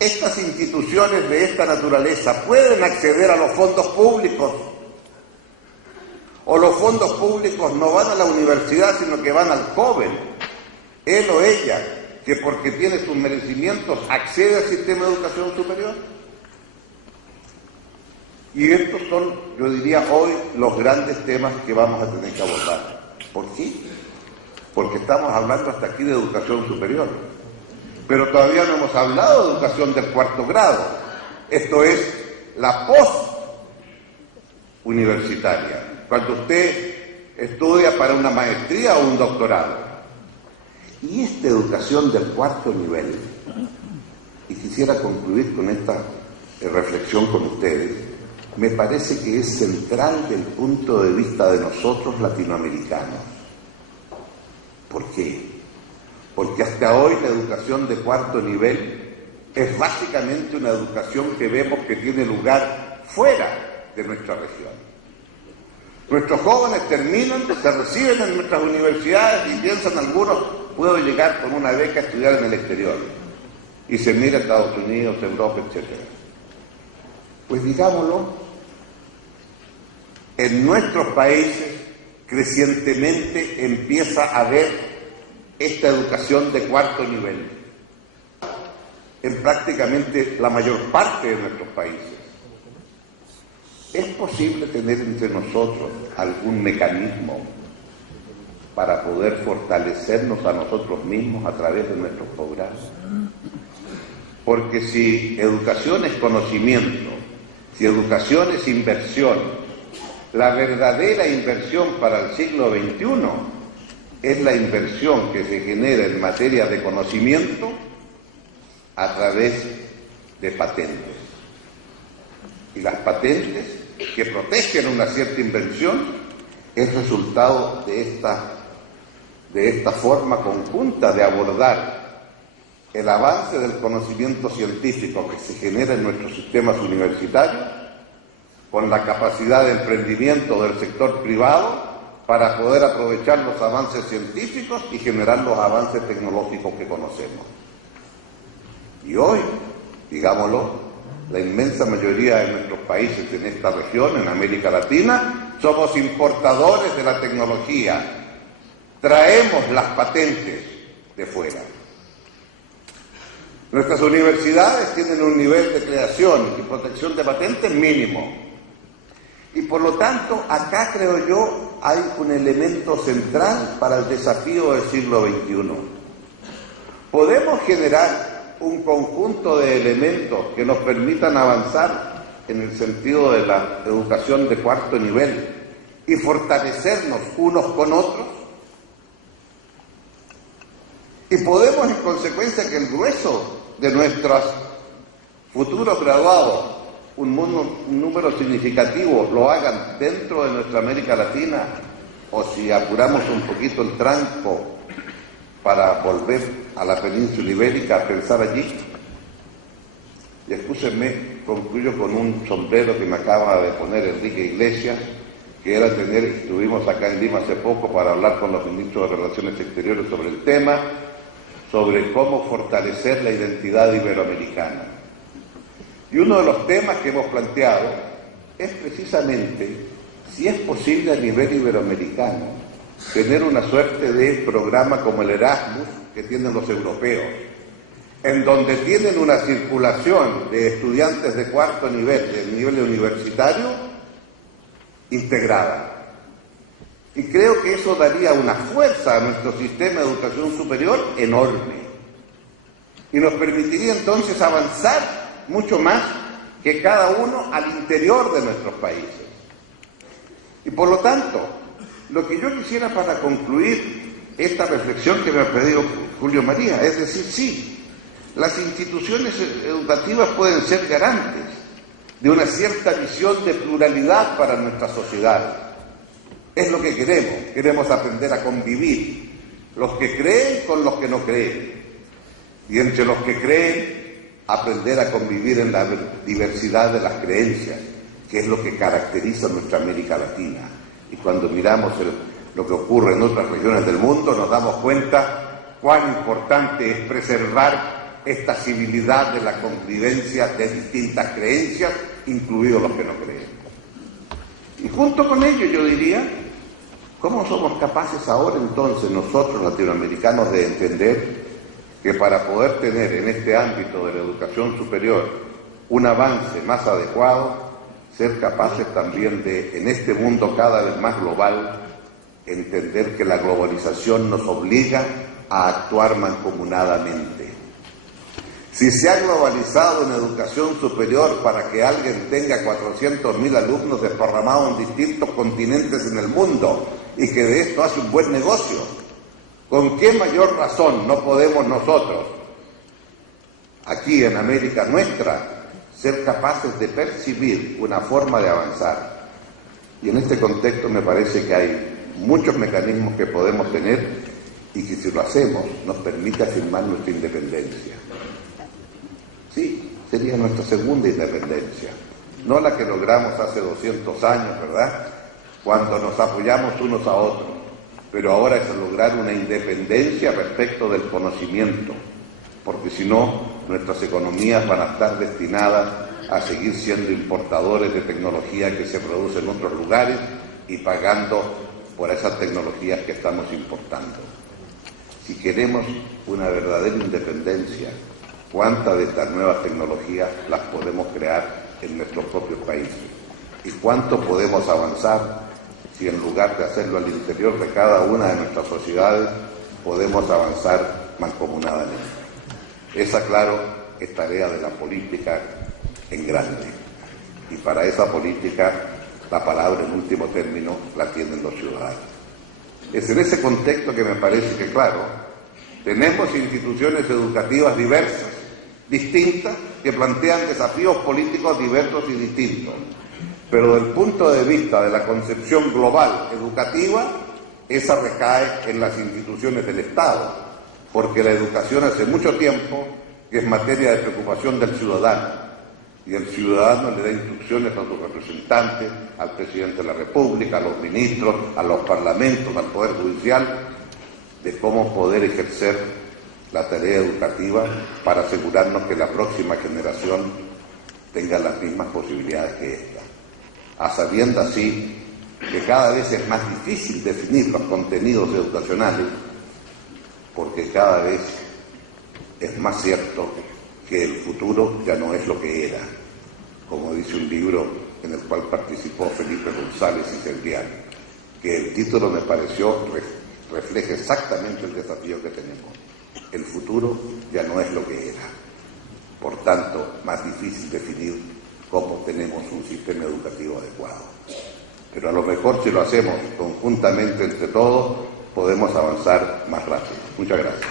Estas instituciones de esta naturaleza pueden acceder a los fondos públicos, o los fondos públicos no van a la universidad sino que van al joven, él o ella, que porque tiene sus merecimientos accede al sistema de educación superior. Y estos son, yo diría hoy, los grandes temas que vamos a tener que abordar. ¿Por qué? Porque estamos hablando hasta aquí de educación superior, pero todavía no hemos hablado de educación del cuarto grado, esto es la post-universitaria, cuando usted estudia para una maestría o un doctorado. Y esta educación del cuarto nivel, y quisiera concluir con esta reflexión con ustedes, me parece que es central desde el punto de vista de nosotros latinoamericanos. ¿Por qué? Porque hasta hoy la educación de cuarto nivel es básicamente una educación que vemos que tiene lugar fuera de nuestra región. Nuestros jóvenes terminan, se reciben en nuestras universidades y piensan algunos, puedo llegar con una beca a estudiar en el exterior. Y se mira a Estados Unidos, Europa, etc. Pues digámoslo, en nuestros países crecientemente empieza a haber esta educación de cuarto nivel, en prácticamente la mayor parte de nuestros países. ¿Es posible tener entre nosotros algún mecanismo para poder fortalecernos a nosotros mismos a través de nuestros programas? Porque si educación es conocimiento, si educación es inversión, la verdadera inversión para el siglo XXI es la inversión que se genera en materia de conocimiento a través de patentes. Y las patentes que protegen una cierta invención es resultado de esta forma conjunta de abordar el avance del conocimiento científico que se genera en nuestros sistemas universitarios con la capacidad de emprendimiento del sector privado para poder aprovechar los avances científicos y generar los avances tecnológicos que conocemos. Y hoy, digámoslo, la inmensa mayoría de nuestros países en esta región, en América Latina, somos importadores de la tecnología. Traemos las patentes de fuera. Nuestras universidades tienen un nivel de creación y protección de patentes mínimo. Y por lo tanto, acá creo yo, hay un elemento central para el desafío del siglo XXI. Podemos generar un conjunto de elementos que nos permitan avanzar en el sentido de la educación de cuarto nivel y fortalecernos unos con otros. Y podemos, en consecuencia, que el grueso de nuestros futuros graduados, un número significativo, lo hagan dentro de nuestra América Latina, o si apuramos un poquito el tranco para volver a la península ibérica a pensar allí. Y escúchenme, concluyo con un sombrero que me acaba de poner Enrique Iglesias, que era estuvimos acá en Lima hace poco para hablar con los ministros de Relaciones Exteriores sobre el tema, sobre cómo fortalecer la identidad iberoamericana. Y uno de los temas que hemos planteado es precisamente si es posible a nivel iberoamericano tener una suerte de programa como el Erasmus que tienen los europeos, en donde tienen una circulación de estudiantes de cuarto nivel, del nivel universitario, integrada. Y creo que eso daría una fuerza a nuestro sistema de educación superior enorme. Y nos permitiría entonces avanzar mucho más que cada uno al interior de nuestros países. Y por lo tanto, lo que yo quisiera para concluir esta reflexión que me ha pedido Julio María, es decir, sí, las instituciones educativas pueden ser garantes de una cierta visión de pluralidad para nuestra sociedad. Es lo que queremos aprender a convivir, los que creen con los que no creen, y entre los que creen, aprender a convivir en la diversidad de las creencias, que es lo que caracteriza nuestra América Latina. Y cuando miramos lo que ocurre en otras regiones del mundo, nos damos cuenta cuán importante es preservar esta civilidad de la convivencia de distintas creencias, incluidos los que no creen. Y junto con ello yo diría, ¿cómo somos capaces ahora entonces nosotros latinoamericanos de entender que para poder tener en este ámbito de la educación superior un avance más adecuado, ser capaces también de, en este mundo cada vez más global, entender que la globalización nos obliga a actuar mancomunadamente? Si se ha globalizado en educación superior para que alguien tenga 400.000 alumnos desparramados en distintos continentes en el mundo y que de esto hace un buen negocio, ¿con qué mayor razón no podemos nosotros, aquí en América nuestra, ser capaces de percibir una forma de avanzar? Y en este contexto me parece que hay muchos mecanismos que podemos tener y que si lo hacemos nos permite afirmar nuestra independencia. Sí, sería nuestra segunda independencia, no la que logramos hace 200 años, ¿verdad? cuando nos apoyamos unos a otros, pero ahora es lograr una independencia respecto del conocimiento, porque si no, nuestras economías van a estar destinadas a seguir siendo importadores de tecnología que se produce en otros lugares y pagando por esas tecnologías que estamos importando. Si queremos una verdadera independencia, ¿cuántas de estas nuevas tecnologías las podemos crear en nuestros propios países? ¿Y cuánto podemos avanzar si en lugar de hacerlo al interior de cada una de nuestras sociedades, podemos avanzar mancomunadamente? Esa, claro, es tarea de la política en grande. Y para esa política, la palabra en último término la tienen los ciudadanos. Es en ese contexto que me parece que, claro, tenemos instituciones educativas diversas, distintas, que plantean desafíos políticos diversos y distintos. Pero del punto de vista de la concepción global educativa, esa recae en las instituciones del Estado, porque la educación hace mucho tiempo que es materia de preocupación del ciudadano, y el ciudadano le da instrucciones a sus representantes, al presidente de la República, a los ministros, a los parlamentos, al Poder Judicial, de cómo poder ejercer la tarea educativa para asegurarnos que la próxima generación tenga las mismas posibilidades que esta. A sabiendas así que cada vez es más difícil definir los contenidos educacionales, porque cada vez es más cierto que el futuro ya no es lo que era, como dice un libro en el cual participó Felipe González y Servián, que el título me pareció refleja exactamente el desafío que tenemos. El futuro ya no es lo que era. Por tanto, más difícil definir cómo tenemos un sistema educativo adecuado. Pero a lo mejor si lo hacemos conjuntamente entre todos, podemos avanzar más rápido. Muchas gracias.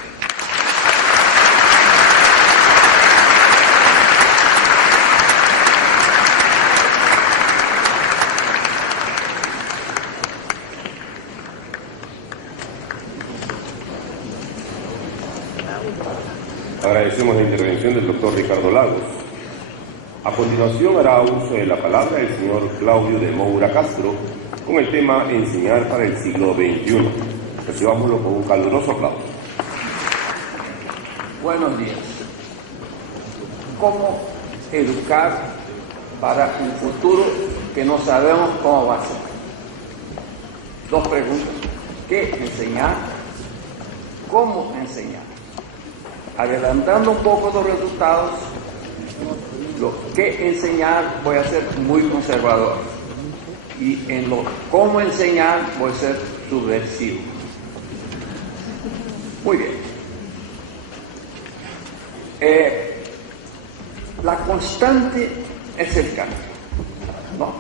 Agradecemos la intervención del doctor Ricardo Lagos. A continuación hará uso de la palabra el señor Claudio de Moura Castro con el tema Enseñar para el siglo XXI. Recibámoslo con un caluroso aplauso. Buenos días. ¿Cómo educar para un futuro que no sabemos cómo va a ser? Dos preguntas. ¿Qué enseñar? ¿Cómo enseñar? Adelantando un poco los resultados, lo que enseñar voy a ser muy conservador y en lo cómo enseñar voy a ser subversivo. Muy bien. La constante es el cambio, ¿no?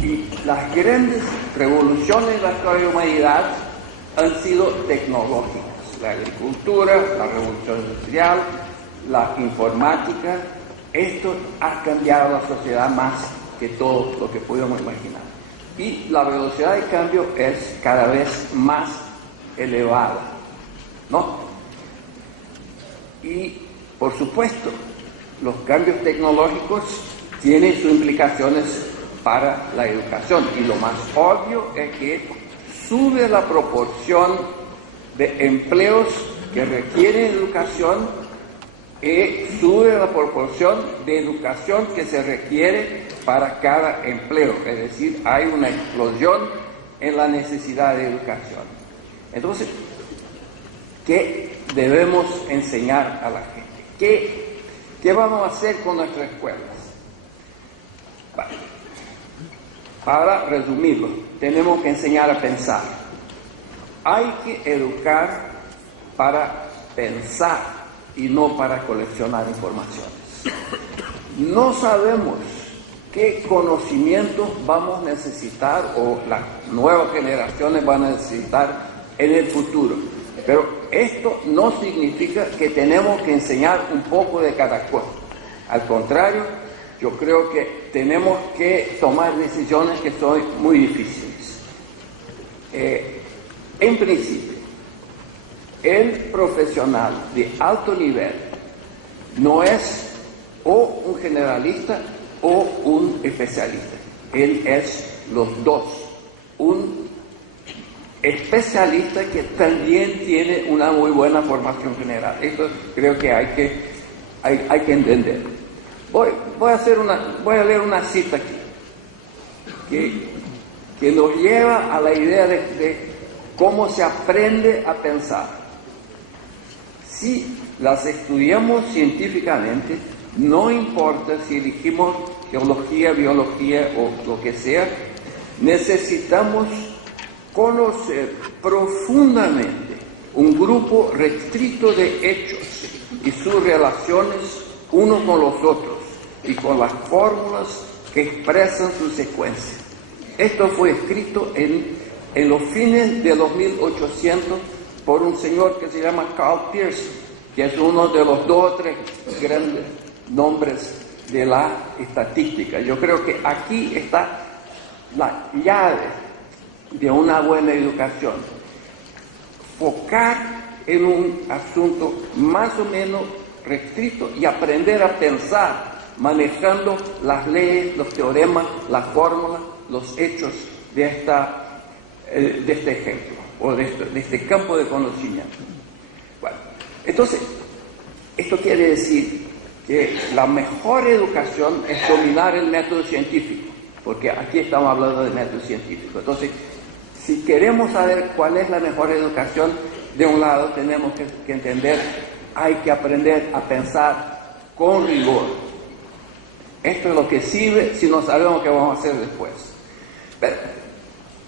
Y las grandes revoluciones de la historia de la humanidad han sido tecnológicas. La agricultura, la revolución industrial, la informática, esto ha cambiado la sociedad más que todo lo que pudiéramos imaginar. Y la velocidad de cambio es cada vez más elevada, ¿no? Y, por supuesto, los cambios tecnológicos tienen sus implicaciones para la educación. Y lo más obvio es que sube la proporción de empleos que requieren educación y sube la proporción de educación que se requiere para cada empleo. Es decir, hay una explosión en la necesidad de educación. Entonces, ¿qué debemos enseñar a la gente? ¿Qué vamos a hacer con nuestras escuelas? Vale. Para resumirlo, tenemos que enseñar a pensar. Hay que educar para pensar y no para coleccionar informaciones. No sabemos qué conocimientos vamos a necesitar o las nuevas generaciones van a necesitar en el futuro. Pero esto no significa que tenemos que enseñar un poco de cada cosa. Al contrario, yo creo que tenemos que tomar decisiones que son muy difíciles. En principio, el profesional de alto nivel no es o un generalista o un especialista. Él es los dos. un especialista que también tiene una muy buena formación general. Esto creo que hay que entender. Voy a leer una cita aquí que nos lleva a la idea de cómo se aprende a pensar. Si las estudiamos científicamente, no importa si elegimos geología, biología o lo que sea, necesitamos conocer profundamente un grupo restricto de hechos y sus relaciones unos con los otros y con las fórmulas que expresan su secuencia. Esto fue escrito en los fines de los 1800 por un señor que se llama Carl Pearson, que es uno de los 2 o 3 grandes nombres de la estadística. Yo creo que aquí está la llave de una buena educación. Focar en un asunto más o menos restricto y aprender a pensar manejando las leyes, los teoremas, las fórmulas, los hechos de este ejemplo o de este campo de conocimiento. Bueno, entonces, esto quiere decir que la mejor educación es dominar el método científico, porque aquí estamos hablando de método científico. Entonces, si queremos saber cuál es la mejor educación, de un lado tenemos que entender, hay que aprender a pensar con rigor. Esto es lo que sirve si no sabemos qué vamos a hacer después. Pero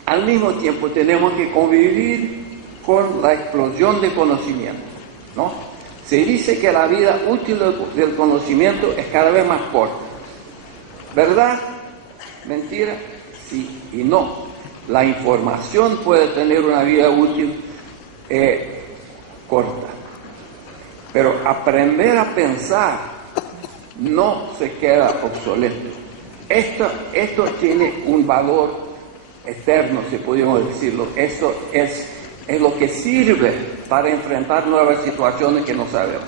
al mismo tiempo tenemos que convivir con la explosión de conocimiento, ¿no? Se dice que la vida útil del conocimiento es cada vez más corta. ¿Verdad? ¿Mentira? Sí y no. La información puede tener una vida útil corta. Pero aprender a pensar no se queda obsoleto. Esto tiene un valor eterno, si podemos decirlo. Esto es lo que sirve para enfrentar nuevas situaciones que no sabemos.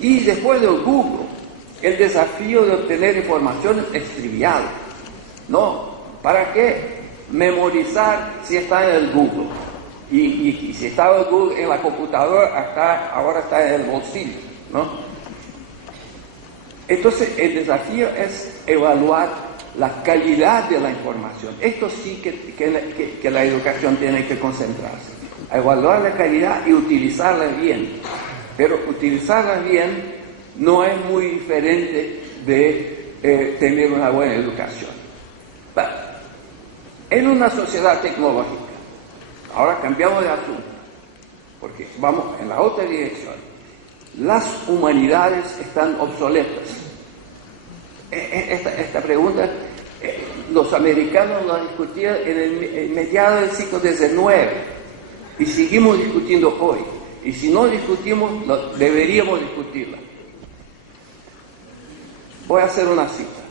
Y después del Google, el desafío de obtener información es trivial. No, ¿para qué memorizar si está en el Google? Y si estaba el Google en la computadora, ahora está en el bolsillo, ¿no? Entonces, el desafío es evaluar la calidad de la información. Esto sí que la educación tiene que concentrarse. A evaluar la calidad y utilizarla bien. Pero utilizarla bien no es muy diferente de tener una buena educación. Pero, en una sociedad tecnológica, ahora cambiamos de asunto, porque vamos en la otra dirección. Las humanidades están obsoletas. Esta pregunta, los americanos la discutían en el mediado del siglo XIX y seguimos discutiendo hoy. Y si no discutimos, deberíamos discutirla. Voy a hacer una cita.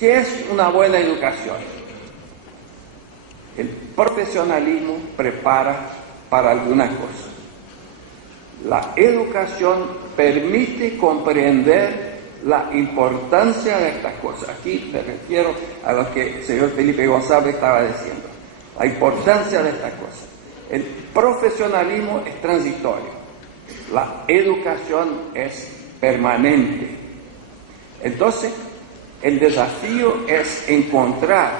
¿Qué es una buena educación? El profesionalismo prepara para alguna cosa. La educación permite comprender la importancia de estas cosas. Aquí me refiero a lo que el señor Felipe González estaba diciendo. La importancia de estas cosas. El profesionalismo es transitorio. La educación es permanente. Entonces, el desafío es encontrar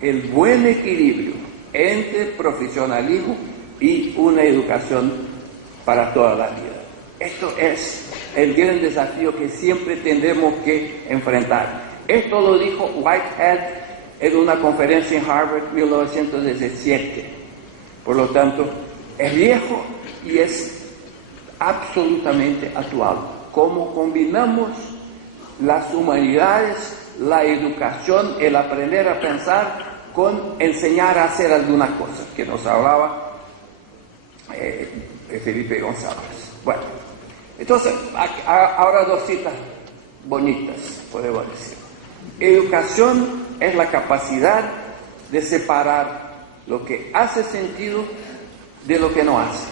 el buen equilibrio entre profesionalismo y una educación para toda la vida. Esto es el gran desafío que siempre tendremos que enfrentar. Esto lo dijo Whitehead en una conferencia en Harvard en 1917. Por lo tanto, es viejo y es absolutamente actual. Cómo combinamos las humanidades, la educación, el aprender a pensar con enseñar a hacer algunas cosas, que nos hablaba Felipe González. Bueno, entonces, ahora 2 citas bonitas, podemos decir. Educación es la capacidad de separar lo que hace sentido de lo que no hace.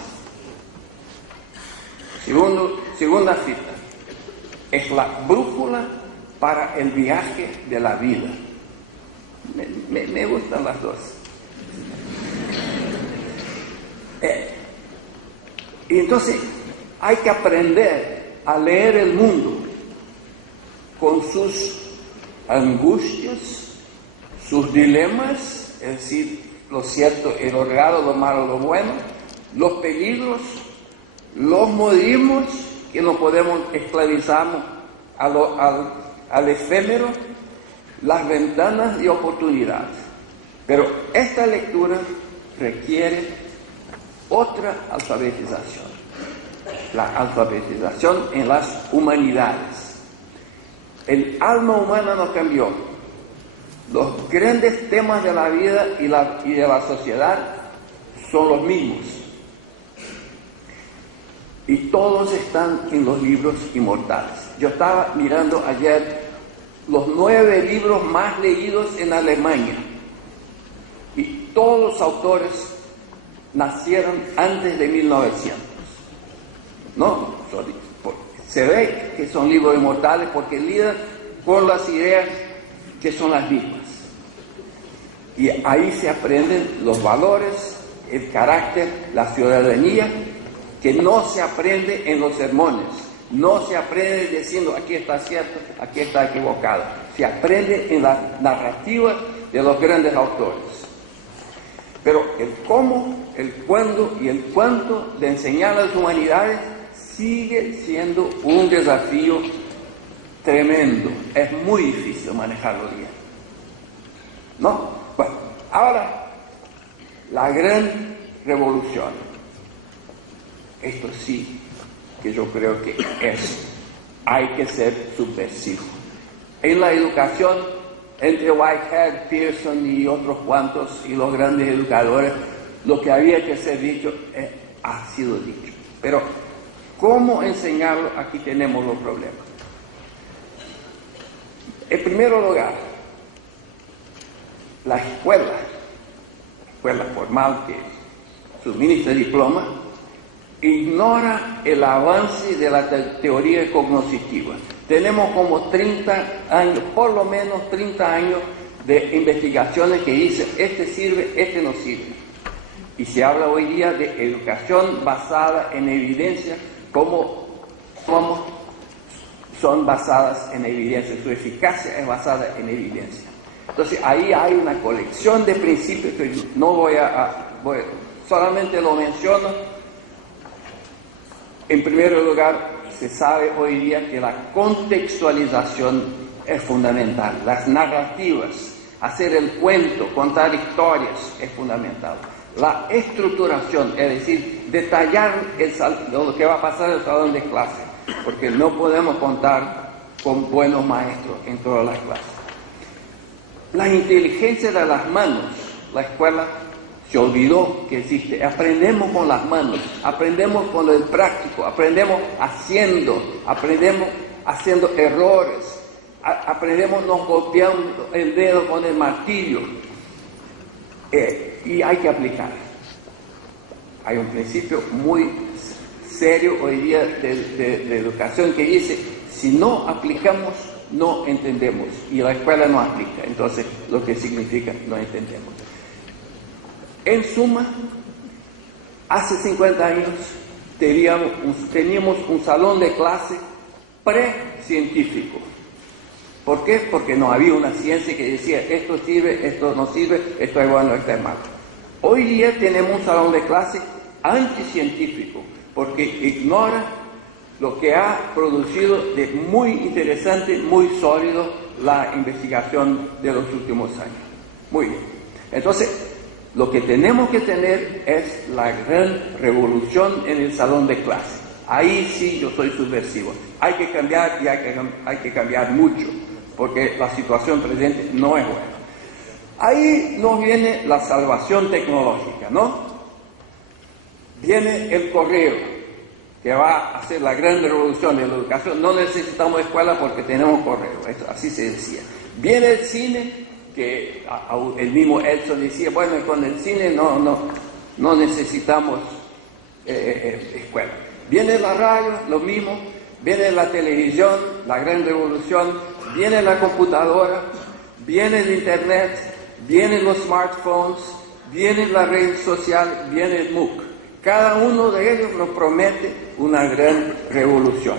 Segunda cita, es la brújula para el viaje de la vida. Me gustan las dos. Y entonces hay que aprender a leer el mundo con sus angustias, sus dilemas, es decir, lo cierto y lo raro, lo malo, lo bueno, los peligros, los modismos que no podemos esclavizarnos al efímero, las ventanas de oportunidades. Pero esta lectura requiere otra alfabetización, la alfabetización en las humanidades. El alma humana no cambió. Los grandes temas de la vida y de la sociedad son los mismos. Y todos están en los libros inmortales. Yo estaba mirando ayer los 9 libros más leídos en Alemania. Y todos los autores nacieron antes de 1900. ¿No? Se ve que son libros inmortales porque lidian con las ideas que son las mismas. Y ahí se aprenden los valores, el carácter, la ciudadanía, que no se aprende en los sermones, no se aprende diciendo aquí está cierto, aquí está equivocado, se aprende en la narrativa de los grandes autores. Pero el cómo, el cuándo y el cuánto de enseñar a las humanidades sigue siendo un desafío tremendo. Es muy difícil manejarlo bien. ¿No? Bueno, ahora, la gran revolución. Esto sí que yo creo que hay que ser subversivo. En la educación, entre Whitehead, Pearson y otros cuantos, y los grandes educadores, lo que había que ser dicho ha sido dicho. Pero, ¿cómo enseñarlo? Aquí tenemos los problemas. En primer lugar, la escuela formal que suministra diploma, ignora el avance de la teoría cognitiva. Tenemos como 30 años, por lo menos 30 años de investigaciones que dicen, este sirve, este no sirve. Y se habla hoy día de educación basada en evidencia, como son basadas en evidencia, su eficacia es basada en evidencia. Entonces ahí hay una colección de principios que no solamente lo menciono. En primer lugar, se sabe hoy día que la contextualización es fundamental. Las narrativas, hacer el cuento, contar historias es fundamental. La estructuración, es decir, detallar lo que va a pasar en el salón de clase, porque no podemos contar con buenos maestros en todas las clases. La inteligencia de las manos, la escuela se olvidó que existe. Aprendemos con las manos, aprendemos con el práctico, aprendemos haciendo errores, aprendemos nos golpeando el dedo con el martillo. Y hay que aplicar. Hay un principio muy serio hoy día de educación que dice, si no aplicamos, no entendemos. Y la escuela no aplica. Entonces, lo que significa no entendemos. En suma, hace 50 años teníamos un salón de clase pre-científico. ¿Por qué? Porque no había una ciencia que decía esto sirve, esto no sirve, esto es bueno, esto es malo. Hoy día tenemos un salón de clase anticientífico, porque ignora lo que ha producido de muy interesante, muy sólido la investigación de los últimos años. Muy bien. Entonces, lo que tenemos que tener es la gran revolución en el salón de clase. Ahí sí yo soy subversivo. Hay que cambiar y hay que cambiar mucho, porque la situación presente no es buena. Ahí nos viene la salvación tecnológica, ¿no? Viene el correo, que va a hacer la gran revolución de la educación. No necesitamos escuela porque tenemos correo, así se decía. Viene el cine, que el mismo Edson decía, bueno, con el cine no necesitamos escuela. Viene la radio, lo mismo, viene la televisión, la gran revolución, viene la computadora, viene el internet, vienen los smartphones, viene la red social, viene el MOOC. Cada uno de ellos nos promete una gran revolución.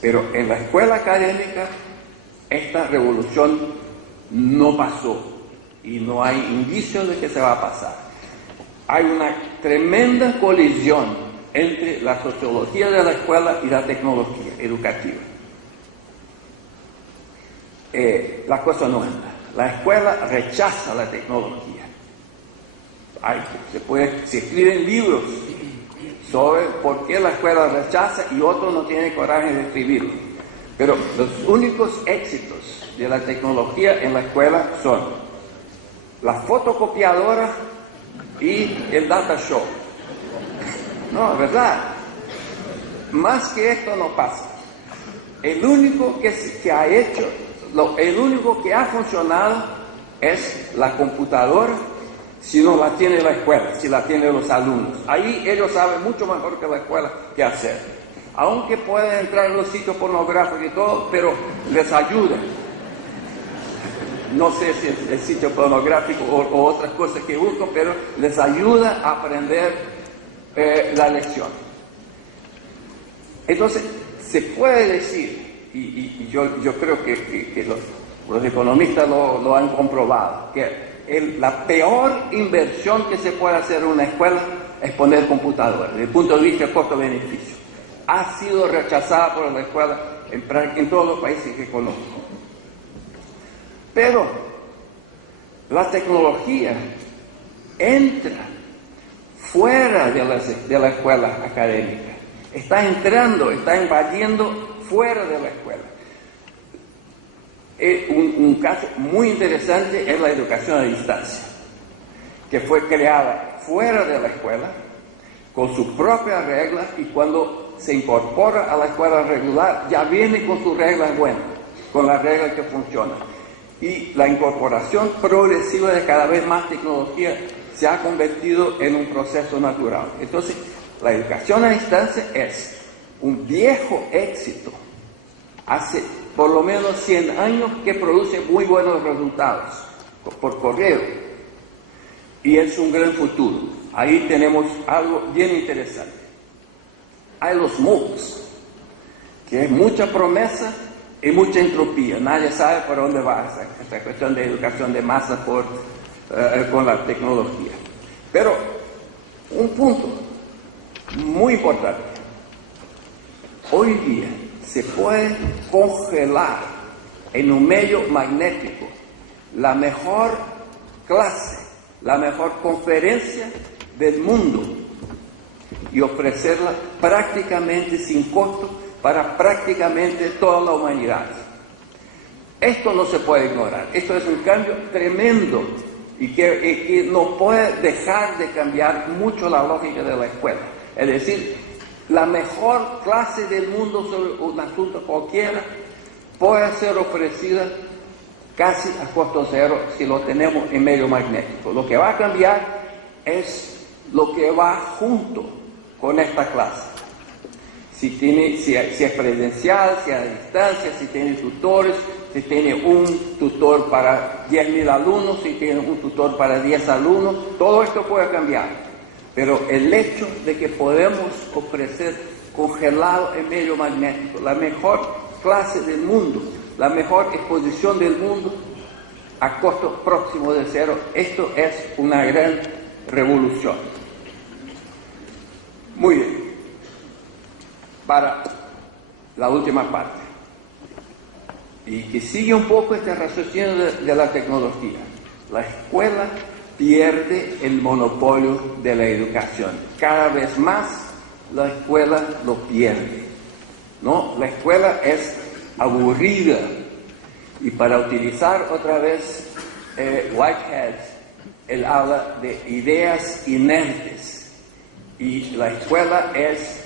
Pero en la escuela académica esta revolución no pasó y no hay indicios de que se va a pasar. Hay una tremenda colisión entre la sociología de la escuela y la tecnología educativa. La cosa no anda. La escuela rechaza la tecnología. Se escriben libros sobre por qué la escuela rechaza y otros no tienen coraje de escribirlo. Pero los únicos éxitos de la tecnología en la escuela son la fotocopiadora y el data show. No, ¿verdad? Más que esto no pasa. El único que ha hecho, el único que ha funcionado es la computadora, si no la tiene la escuela, si la tienen los alumnos. Ahí ellos saben mucho mejor que la escuela qué hacer. Aunque pueden entrar en los sitios pornográficos y todo, pero les ayuda. No sé si es el sitio pornográfico o otras cosas que buscan, pero les ayuda a aprender la lección. Entonces, se puede decir, y yo creo que los economistas lo han comprobado, que la peor inversión que se puede hacer en una escuela es poner computadoras, desde el punto de vista de costo-beneficio. Ha sido rechazada por la escuela en todos los países que conozco. Pero la tecnología entra fuera de la escuela académica. Está entrando, está invadiendo fuera de la escuela. Un caso muy interesante es la educación a distancia, que fue creada fuera de la escuela, con sus propias reglas, y cuando se incorpora a la escuela regular, ya viene con sus reglas buenas, con las reglas que funcionan. Y la incorporación progresiva de cada vez más tecnología se ha convertido en un proceso natural. Entonces, la educación a distancia es un viejo éxito, hace por lo menos 100 años, que produce muy buenos resultados por correo, y es un gran futuro. Ahí tenemos algo bien interesante. Hay los MOOCs, que es mucha promesa y mucha entropía. Nadie sabe por dónde va esta cuestión de educación de masa con la tecnología. Pero un punto muy importante: hoy día se puede congelar en un medio magnético la mejor clase, la mejor conferencia del mundo, y ofrecerla prácticamente sin costo para prácticamente toda la humanidad. Esto no se puede ignorar. Esto es un cambio tremendo y que no puede dejar de cambiar mucho la lógica de la escuela. Es decir, la mejor clase del mundo sobre un asunto cualquiera puede ser ofrecida casi a costo cero si lo tenemos en medio magnético. Lo que va a cambiar es lo que va junto con esta clase. Si es presencial, si es a distancia, si tiene tutores, si tiene un tutor para 10.000 alumnos, si tiene un tutor para 10 alumnos, todo esto puede cambiar. Pero el hecho de que podemos ofrecer congelado en medio magnético la mejor clase del mundo, la mejor exposición del mundo a costo próximo de cero, esto es una gran revolución. Muy bien. Para la última parte, y que sigue un poco este raciocinio de la tecnología. La escuela pierde el monopolio de la educación. Cada vez más la escuela lo pierde, ¿no? La escuela es aburrida, y para utilizar otra vez Whitehead, él habla de ideas inertes, y la escuela es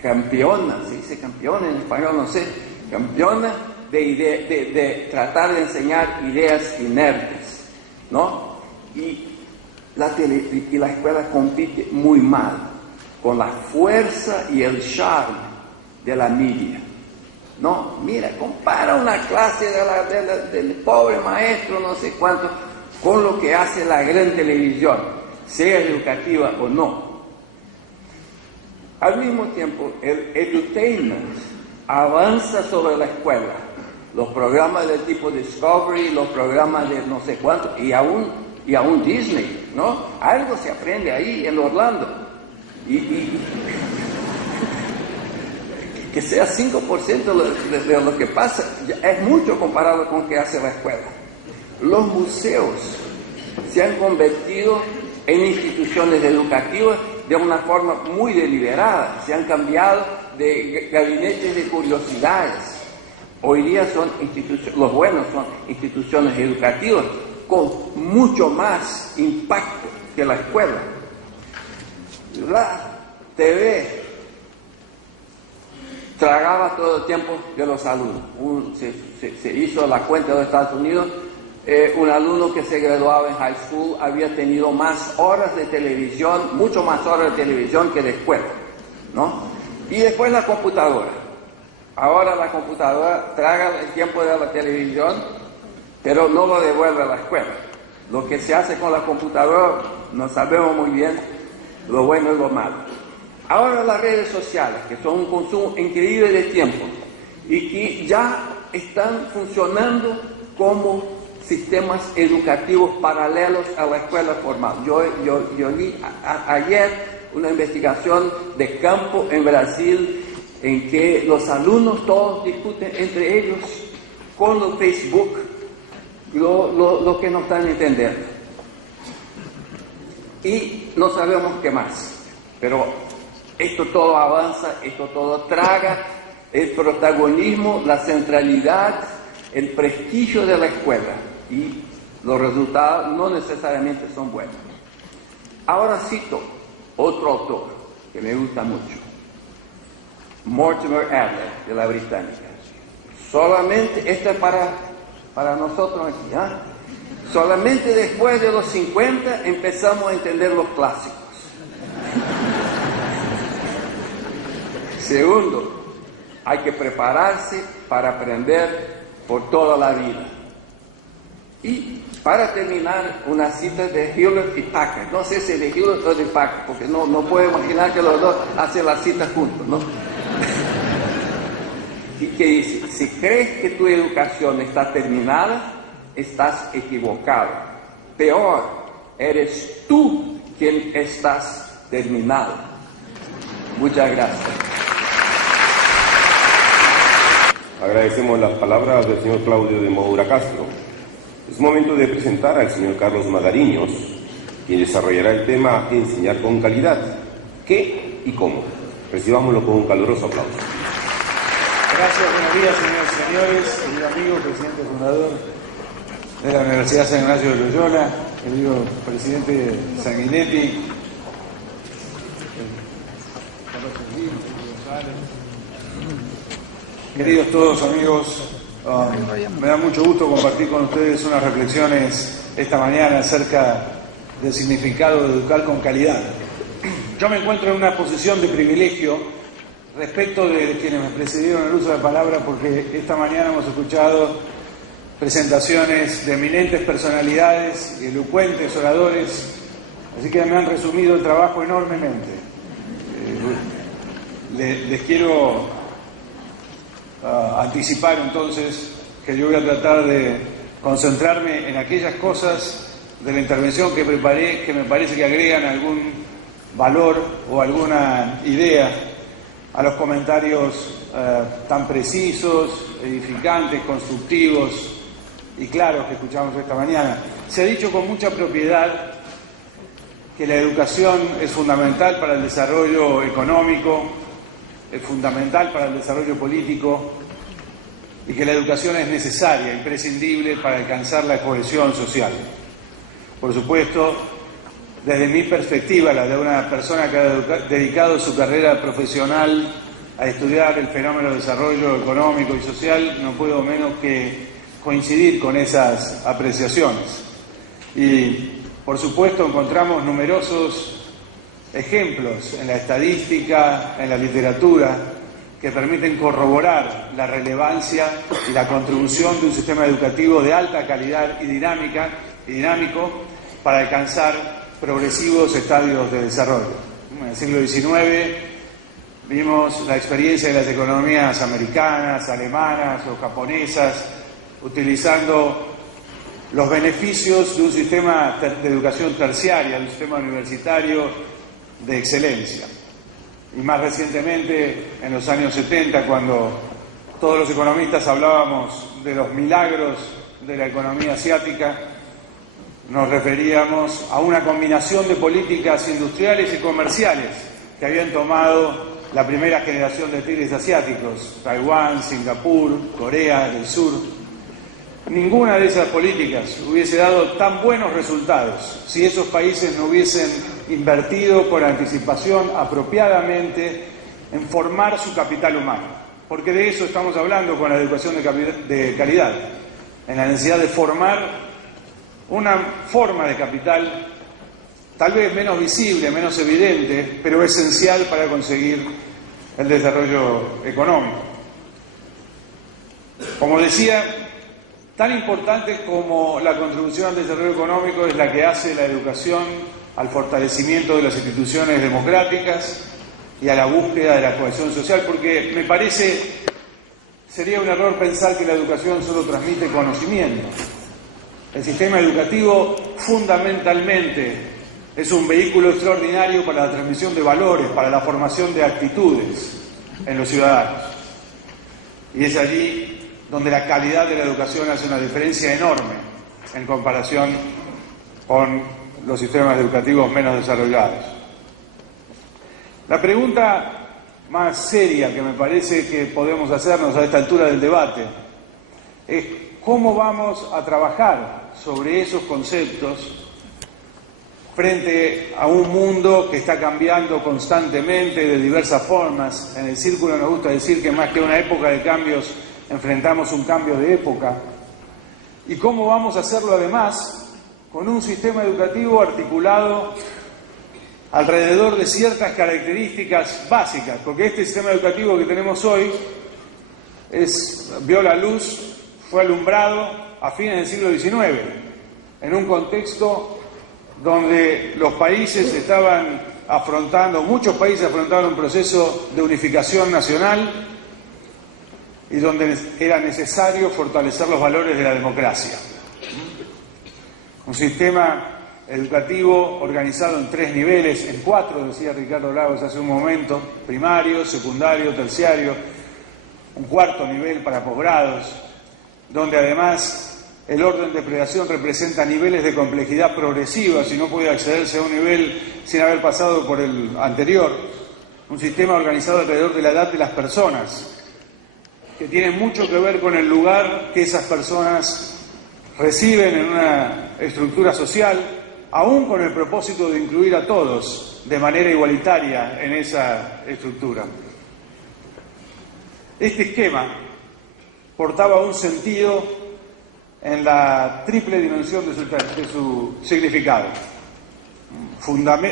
campeona, se dice campeona en español, no sé, campeona de tratar de enseñar ideas inertes, ¿no? Y la escuela compite muy mal con la fuerza y el charme de la media, ¿no? Mira, compara una clase del pobre maestro, no sé cuánto, con lo que hace la gran televisión. sea educativa o no. Al mismo tiempo, el edutainment avanza sobre la escuela. Los programas del tipo Discovery, los programas de no sé cuánto, y aún Disney, ¿no? Algo se aprende ahí en Orlando. Y que sea 5% de lo que pasa, es mucho comparado con lo que hace la escuela. Los museos se han convertido en instituciones educativas de una forma muy deliberada, se han cambiado de gabinetes de curiosidades. Hoy día los buenos son instituciones educativas con mucho más impacto que la escuela. La TV tragaba todo el tiempo de los alumnos. Se hizo la cuenta de Estados Unidos. Un alumno que se graduaba en high school había tenido más horas de televisión, mucho más horas de televisión que de escuela, ¿no? Y después la computadora. Ahora la computadora traga el tiempo de la televisión, pero no lo devuelve a la escuela. Lo que se hace con la computadora no sabemos muy bien lo bueno y lo malo. Ahora las redes sociales, que son un consumo increíble de tiempo y que ya están funcionando como sistemas educativos paralelos a la escuela formal. Yo vi ayer una investigación de campo en Brasil en que los alumnos todos discuten entre ellos con el Facebook lo que no están entendiendo. Y no sabemos qué más. Pero esto todo avanza, esto todo traga el protagonismo, la centralidad, el prestigio de la escuela. Y los resultados no necesariamente son buenos. Ahora cito otro autor que me gusta mucho, Mortimer Adler, de la Británica. Solamente, esto es para nosotros aquí, ¿eh? Solamente después de los 50 empezamos a entender los clásicos. Segundo, hay que prepararse para aprender por toda la vida. Y para terminar, una cita de Hewlett y Packard. No sé si de Hewlett o de Packard, porque no puedo imaginar que los dos hacen la cita juntos, ¿no? Y que dice, si crees que tu educación está terminada, estás equivocado. Peor, eres tú quien estás terminado. Muchas gracias. Agradecemos las palabras del señor Claudio de Moura Castro. Es momento de presentar al señor Carlos Magariños, quien desarrollará el tema Enseñar con calidad. ¿Qué y cómo? Recibámoslo con un caluroso aplauso. Gracias, buenos días, señoras y señores, querido amigo, presidente fundador de la Universidad San Ignacio de Loyola, querido presidente Sanguinetti, queridos todos amigos, me da mucho gusto compartir con ustedes unas reflexiones esta mañana acerca del significado de educar con calidad. Yo me encuentro en una posición de privilegio respecto de quienes me precedieron en el uso de la palabra, porque esta mañana hemos escuchado presentaciones de eminentes personalidades y elocuentes oradores, así que me han resumido el trabajo enormemente. Les quiero anticipar entonces que yo voy a tratar de concentrarme en aquellas cosas de la intervención que preparé que me parece que agregan algún valor o alguna idea a los comentarios tan precisos, edificantes, constructivos y claros que escuchamos esta mañana. Se ha dicho con mucha propiedad que la educación es fundamental para el desarrollo económico, es fundamental para el desarrollo político y que la educación es necesaria, imprescindible para alcanzar la cohesión social. Por supuesto, desde mi perspectiva, la de una persona que ha dedicado su carrera profesional a estudiar el fenómeno de desarrollo económico y social, no puedo menos que coincidir con esas apreciaciones. Y, por supuesto, encontramos numerosos ejemplos en la estadística, en la literatura, que permiten corroborar la relevancia y la contribución de un sistema educativo de alta calidad y dinámico para alcanzar progresivos estadios de desarrollo. En el siglo XIX vimos la experiencia de las economías americanas, alemanas o japonesas, utilizando los beneficios de un sistema de educación terciaria, de un sistema universitario de excelencia. Y más recientemente, en los años 70, cuando todos los economistas hablábamos de los milagros de la economía asiática, nos referíamos a una combinación de políticas industriales y comerciales que habían tomado la primera generación de tigres asiáticos, Taiwán, Singapur, Corea del Sur. Ninguna de esas políticas hubiese dado tan buenos resultados si esos países no hubiesen invertido con anticipación apropiadamente en formar su capital humano. Porque de eso estamos hablando con la educación de calidad, en la necesidad de formar una forma de capital tal vez menos visible, menos evidente, pero esencial para conseguir el desarrollo económico. Como decía, tan importante como la contribución al desarrollo económico es la que hace la educación al fortalecimiento de las instituciones democráticas y a la búsqueda de la cohesión social, porque me parece sería un error pensar que la educación solo transmite conocimiento. El sistema educativo fundamentalmente es un vehículo extraordinario para la transmisión de valores, para la formación de actitudes en los ciudadanos. Y es allí donde la calidad de la educación hace una diferencia enorme en comparación con los sistemas educativos menos desarrollados. La pregunta más seria que me parece que podemos hacernos a esta altura del debate es cómo vamos a trabajar sobre esos conceptos frente a un mundo que está cambiando constantemente de diversas formas. En el Círculo nos gusta decir que más que una época de cambios enfrentamos un cambio de época. ¿Y cómo vamos a hacerlo además con un sistema educativo articulado alrededor de ciertas características básicas? Porque este sistema educativo que tenemos hoy vio la luz, fue alumbrado a fines del siglo XIX, en un contexto donde los países muchos países afrontaban un proceso de unificación nacional y donde era necesario fortalecer los valores de la democracia. Un sistema educativo organizado en 3 niveles, en 4, decía Ricardo Lagos hace un momento: primario, secundario, terciario, un 4º nivel para posgrados, donde además el orden de predación representa niveles de complejidad progresivos y no puede accederse a un nivel sin haber pasado por el anterior. Un sistema organizado alrededor de la edad de las personas, que tiene mucho que ver con el lugar que esas personas reciben en una estructura social, aún con el propósito de incluir a todos de manera igualitaria en esa estructura. Este esquema portaba un sentido en la triple dimensión de su significado.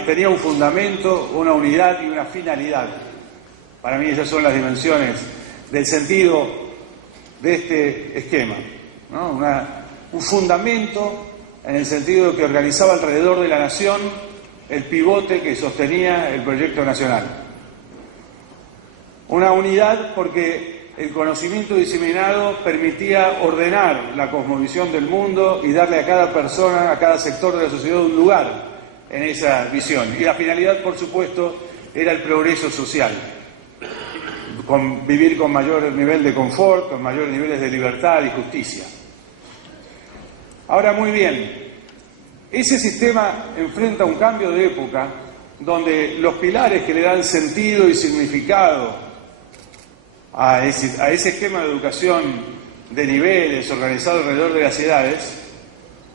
Tenía un fundamento, una unidad y una finalidad. Para mí esas son las dimensiones del sentido de este esquema, ¿no? Un fundamento en el sentido de que organizaba alrededor de la nación el pivote que sostenía el proyecto nacional. Una unidad porque el conocimiento diseminado permitía ordenar la cosmovisión del mundo y darle a cada persona, a cada sector de la sociedad un lugar en esa visión. Y la finalidad, por supuesto, era el progreso social. Vivir con mayor nivel de confort, con mayores niveles de libertad y justicia. Ahora, muy bien, ese sistema enfrenta un cambio de época donde los pilares que le dan sentido y significado a ese esquema de educación de niveles organizado alrededor de las edades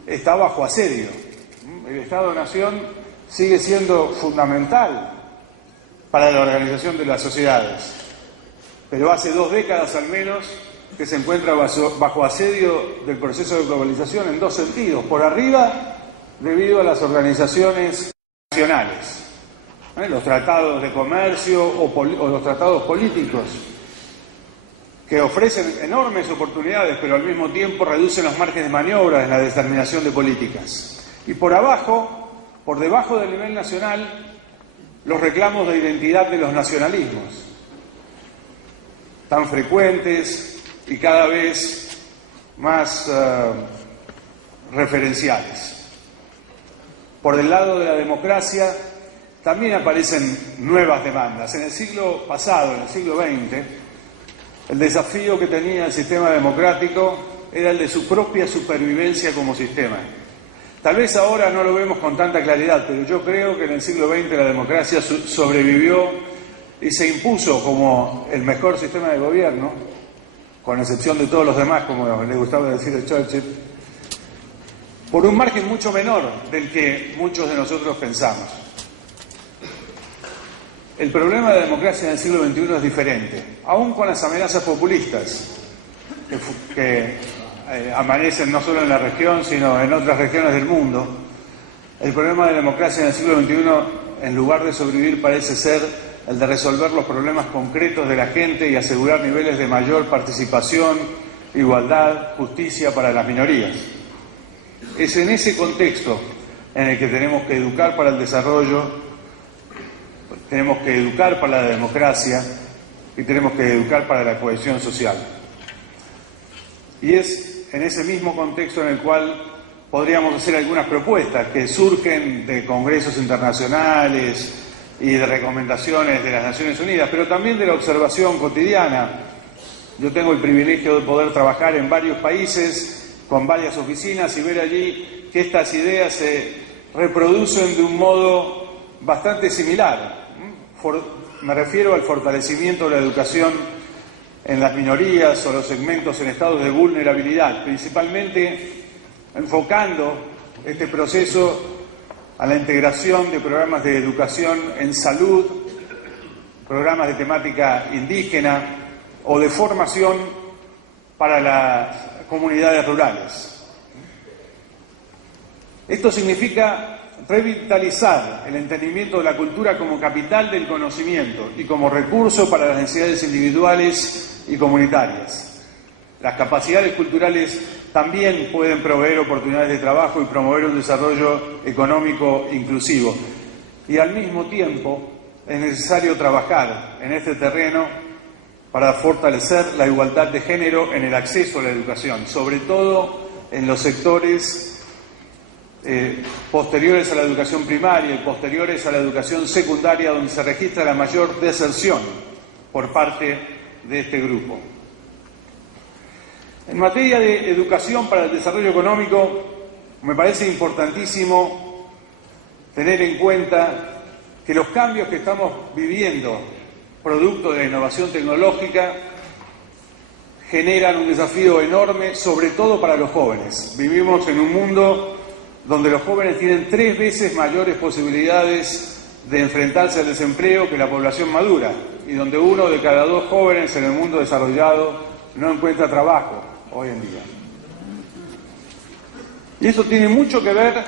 está bajo asedio. El Estado-Nación sigue siendo fundamental para la organización de las sociedades, pero hace 2 décadas al menos que se encuentra bajo asedio del proceso de globalización en 2 sentidos. Por arriba, debido a las organizaciones nacionales, los tratados de comercio o los tratados políticos, que ofrecen enormes oportunidades, pero al mismo tiempo reducen los márgenes de maniobra en la determinación de políticas. Y por abajo, por debajo del nivel nacional los reclamos de identidad de los nacionalismos, tan frecuentes y cada vez más referenciales. Por el lado de la democracia también aparecen nuevas demandas. En el siglo pasado, en el siglo XX, el desafío que tenía el sistema democrático era el de su propia supervivencia como sistema. Tal vez ahora no lo vemos con tanta claridad, pero yo creo que en el siglo XX la democracia sobrevivió y se impuso como el mejor sistema de gobierno, con excepción de todos los demás, como le gustaba decir a Churchill, por un margen mucho menor del que muchos de nosotros pensamos. El problema de la democracia en el siglo XXI es diferente, aún con las amenazas populistas que amanecen no solo en la región, sino en otras regiones del mundo. El problema de la democracia en el siglo XXI, en lugar de sobrevivir, parece ser el de resolver los problemas concretos de la gente y asegurar niveles de mayor participación, igualdad, justicia para las minorías. Es en ese contexto en el que tenemos que educar para el desarrollo, tenemos que educar para la democracia y tenemos que educar para la cohesión social. Y es en ese mismo contexto en el cual podríamos hacer algunas propuestas que surgen de congresos internacionales y de recomendaciones de las Naciones Unidas, pero también de la observación cotidiana. Yo tengo el privilegio de poder trabajar en varios países, con varias oficinas, y ver allí que estas ideas se reproducen de un modo bastante similar. Me refiero al fortalecimiento de la educación en las minorías o los segmentos en estados de vulnerabilidad, principalmente enfocando este proceso a la integración de programas de educación en salud, programas de temática indígena o de formación para las comunidades rurales. Esto significa revitalizar el entendimiento de la cultura como capital del conocimiento y como recurso para las necesidades individuales y comunitarias. Las capacidades culturales también pueden proveer oportunidades de trabajo y promover un desarrollo económico inclusivo. Y al mismo tiempo es necesario trabajar en este terreno para fortalecer la igualdad de género en el acceso a la educación, sobre todo en los sectores posteriores a la educación primaria y posteriores a la educación secundaria, donde se registra la mayor deserción por parte de este grupo. En materia de educación para el desarrollo económico, me parece importantísimo tener en cuenta que los cambios que estamos viviendo, producto de la innovación tecnológica, generan un desafío enorme, sobre todo para los jóvenes. Vivimos en un mundo donde los jóvenes tienen 3 veces mayores posibilidades de enfrentarse al desempleo que la población madura, y donde 1 de cada 2 jóvenes en el mundo desarrollado no encuentra trabajo hoy en día. Y eso tiene mucho que ver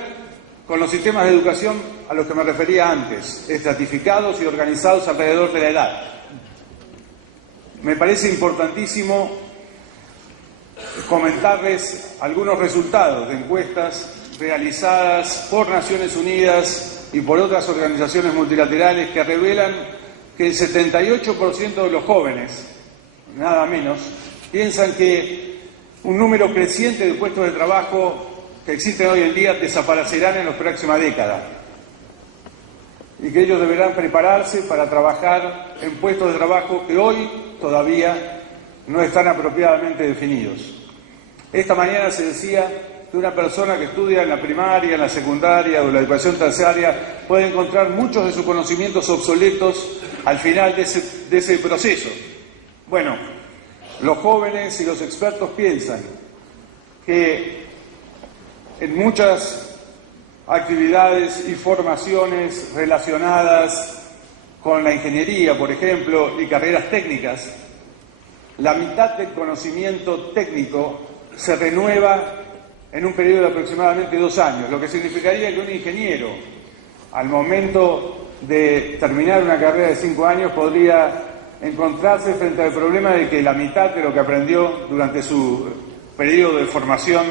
con los sistemas de educación a los que me refería antes, estratificados y organizados alrededor de la edad. Me parece importantísimo comentarles algunos resultados de encuestas realizadas por Naciones Unidas y por otras organizaciones multilaterales que revelan que el 78% de los jóvenes, nada menos, piensan que un número creciente de puestos de trabajo que existen hoy en día desaparecerán en la próxima década y que ellos deberán prepararse para trabajar en puestos de trabajo que hoy todavía no están apropiadamente definidos. Esta mañana se decía que una persona que estudia en la primaria, en la secundaria o en la educación terciaria puede encontrar muchos de sus conocimientos obsoletos al final de ese proceso. Bueno, los jóvenes y los expertos piensan que en muchas actividades y formaciones relacionadas con la ingeniería, por ejemplo, y carreras técnicas, la mitad del conocimiento técnico se renueva en un periodo de aproximadamente 2 años, lo que significaría que un ingeniero, al momento de terminar una carrera de 5 años, podría encontrarse frente al problema de que la mitad de lo que aprendió durante su periodo de formación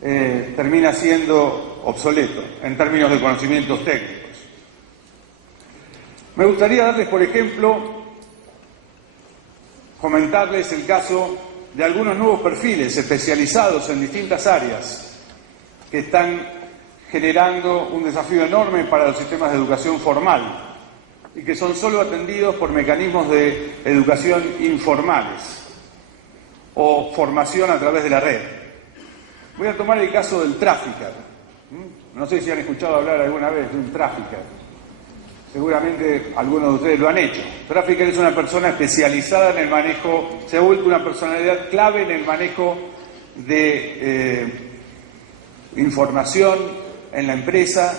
termina siendo obsoleto en términos de conocimientos técnicos. Me gustaría darles, por ejemplo, comentarles el caso de algunos nuevos perfiles especializados en distintas áreas que están generando un desafío enorme para los sistemas de educación formal y que son solo atendidos por mecanismos de educación informales o formación a través de la red. Voy a tomar el caso del trafficker. No sé si han escuchado hablar alguna vez de un trafficker. Seguramente algunos de ustedes lo han hecho. Trafficker es una persona especializada en el manejo, se ha vuelto una personalidad clave en el manejo de información en la empresa,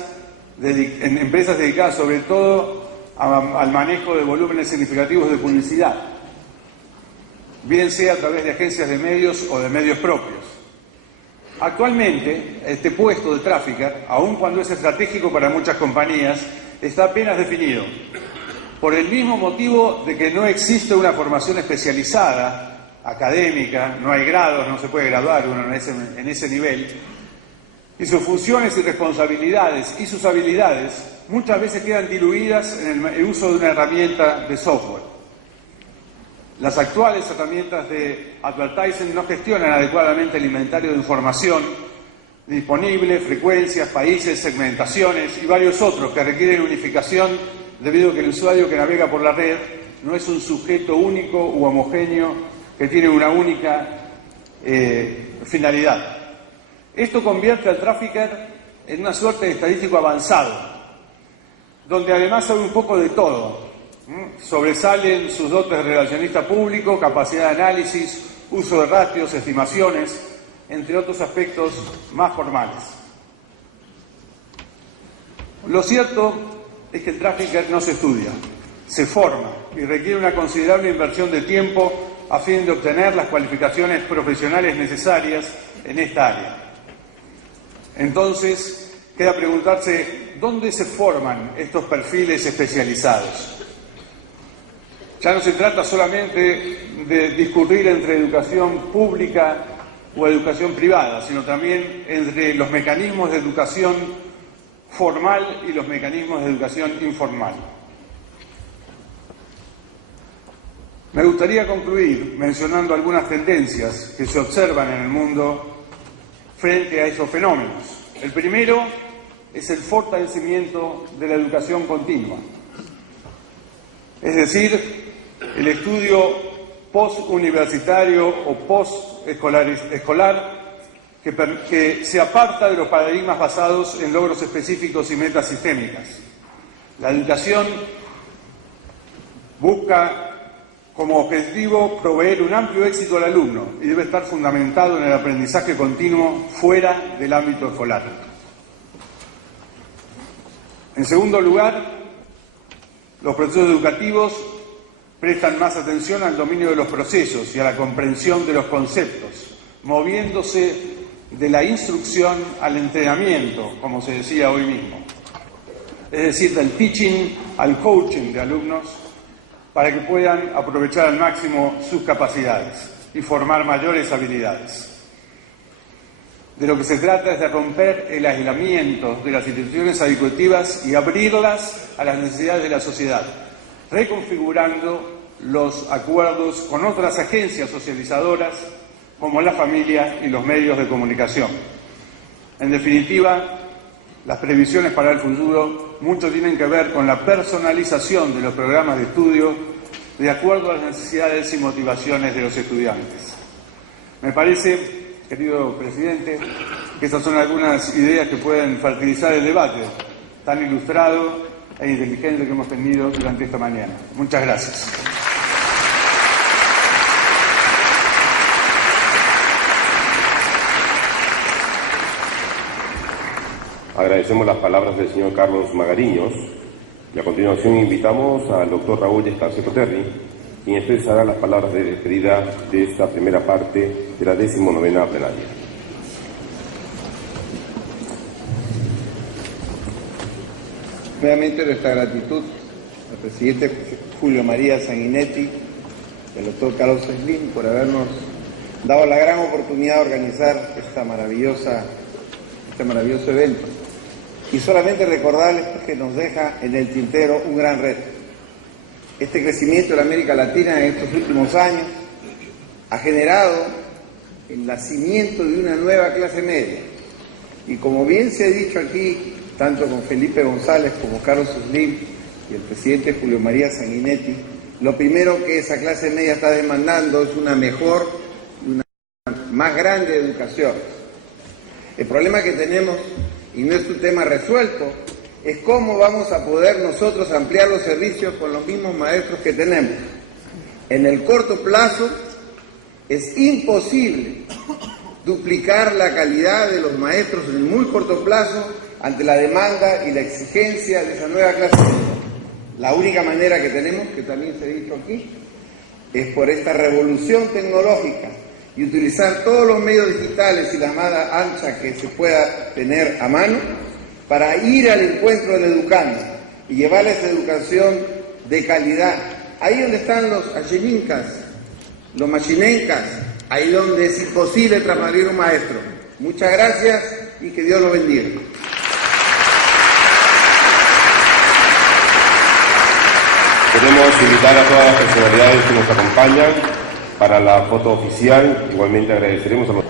en empresas dedicadas sobre todo al manejo de volúmenes significativos de publicidad, bien sea a través de agencias de medios o de medios propios. Actualmente, este puesto de trafficker, aun cuando es estratégico para muchas compañías, está apenas definido, por el mismo motivo de que no existe una formación especializada, académica, no hay grados, no se puede graduar uno en ese nivel, y sus funciones y responsabilidades y sus habilidades muchas veces quedan diluidas en el uso de una herramienta de software. Las actuales herramientas de advertising no gestionan adecuadamente el inventario de información disponible, frecuencias, países, segmentaciones y varios otros que requieren unificación debido a que el usuario que navega por la red no es un sujeto único u homogéneo que tiene una única finalidad. Esto convierte al trafficker en una suerte de estadístico avanzado, donde además sabe un poco de todo. Sobresalen sus dotes de relacionista público, capacidad de análisis, uso de ratios, estimaciones, entre otros aspectos más formales. Lo cierto es que el trafficker no se estudia, se forma y requiere una considerable inversión de tiempo a fin de obtener las cualificaciones profesionales necesarias en esta área. Entonces, queda preguntarse, ¿dónde se forman estos perfiles especializados? Ya no se trata solamente de discurrir entre educación pública o educación privada, sino también entre los mecanismos de educación formal y los mecanismos de educación informal. Me gustaría concluir mencionando algunas tendencias que se observan en el mundo frente a esos fenómenos. El primero es el fortalecimiento de la educación continua, es decir, el estudio postuniversitario o escolar que se aparta de los paradigmas basados en logros específicos y metas sistémicas. La educación busca como objetivo proveer un amplio éxito al alumno y debe estar fundamentado en el aprendizaje continuo fuera del ámbito escolar. En segundo lugar, los procesos educativos prestan más atención al dominio de los procesos y a la comprensión de los conceptos, moviéndose de la instrucción al entrenamiento, como se decía hoy mismo. Es decir, del teaching al coaching de alumnos para que puedan aprovechar al máximo sus capacidades y formar mayores habilidades. De lo que se trata es de romper el aislamiento de las instituciones educativas y abrirlas a las necesidades de la sociedad, reconfigurando los acuerdos con otras agencias socializadoras como la familia y los medios de comunicación. En definitiva, las previsiones para el futuro mucho tienen que ver con la personalización de los programas de estudio de acuerdo a las necesidades y motivaciones de los estudiantes. Me parece, querido presidente, que estas son algunas ideas que pueden fertilizar el debate tan ilustrado e inteligente que hemos tenido durante esta mañana. Muchas gracias. Agradecemos las palabras del señor Carlos Magariños y a continuación invitamos al doctor Raúl Escarcero Terry, quien expresará las palabras de despedida de esta primera parte de la 19ª plenaria. Nuevamente nuestra gratitud al presidente Julio María Sanguinetti y al doctor Carlos Slim por habernos dado la gran oportunidad de organizar este maravilloso evento. Y solamente recordarles que nos deja en el tintero un gran reto. Este crecimiento de la América Latina en estos últimos años ha generado el nacimiento de una nueva clase media. Y como bien se ha dicho aquí, tanto con Felipe González como Carlos Slim y el presidente Julio María Sanguinetti, lo primero que esa clase media está demandando es una mejor, una más grande educación. El problema que tenemos, y no es un tema resuelto, es cómo vamos a poder nosotros ampliar los servicios con los mismos maestros que tenemos. En el corto plazo es imposible duplicar la calidad de los maestros en el muy corto plazo ante la demanda y la exigencia de esa nueva clase media. La única manera que tenemos, que también se ha dicho aquí, es por esta revolución tecnológica y utilizar todos los medios digitales y la banda ancha que se pueda tener a mano para ir al encuentro del educando y llevarles educación de calidad. Ahí donde están los ayenincas, los machinencas, ahí donde es imposible transferir un maestro. Muchas gracias y que Dios los bendiga. Queremos invitar a todas las personalidades que nos acompañan para la foto oficial. Igualmente agradeceremos a los...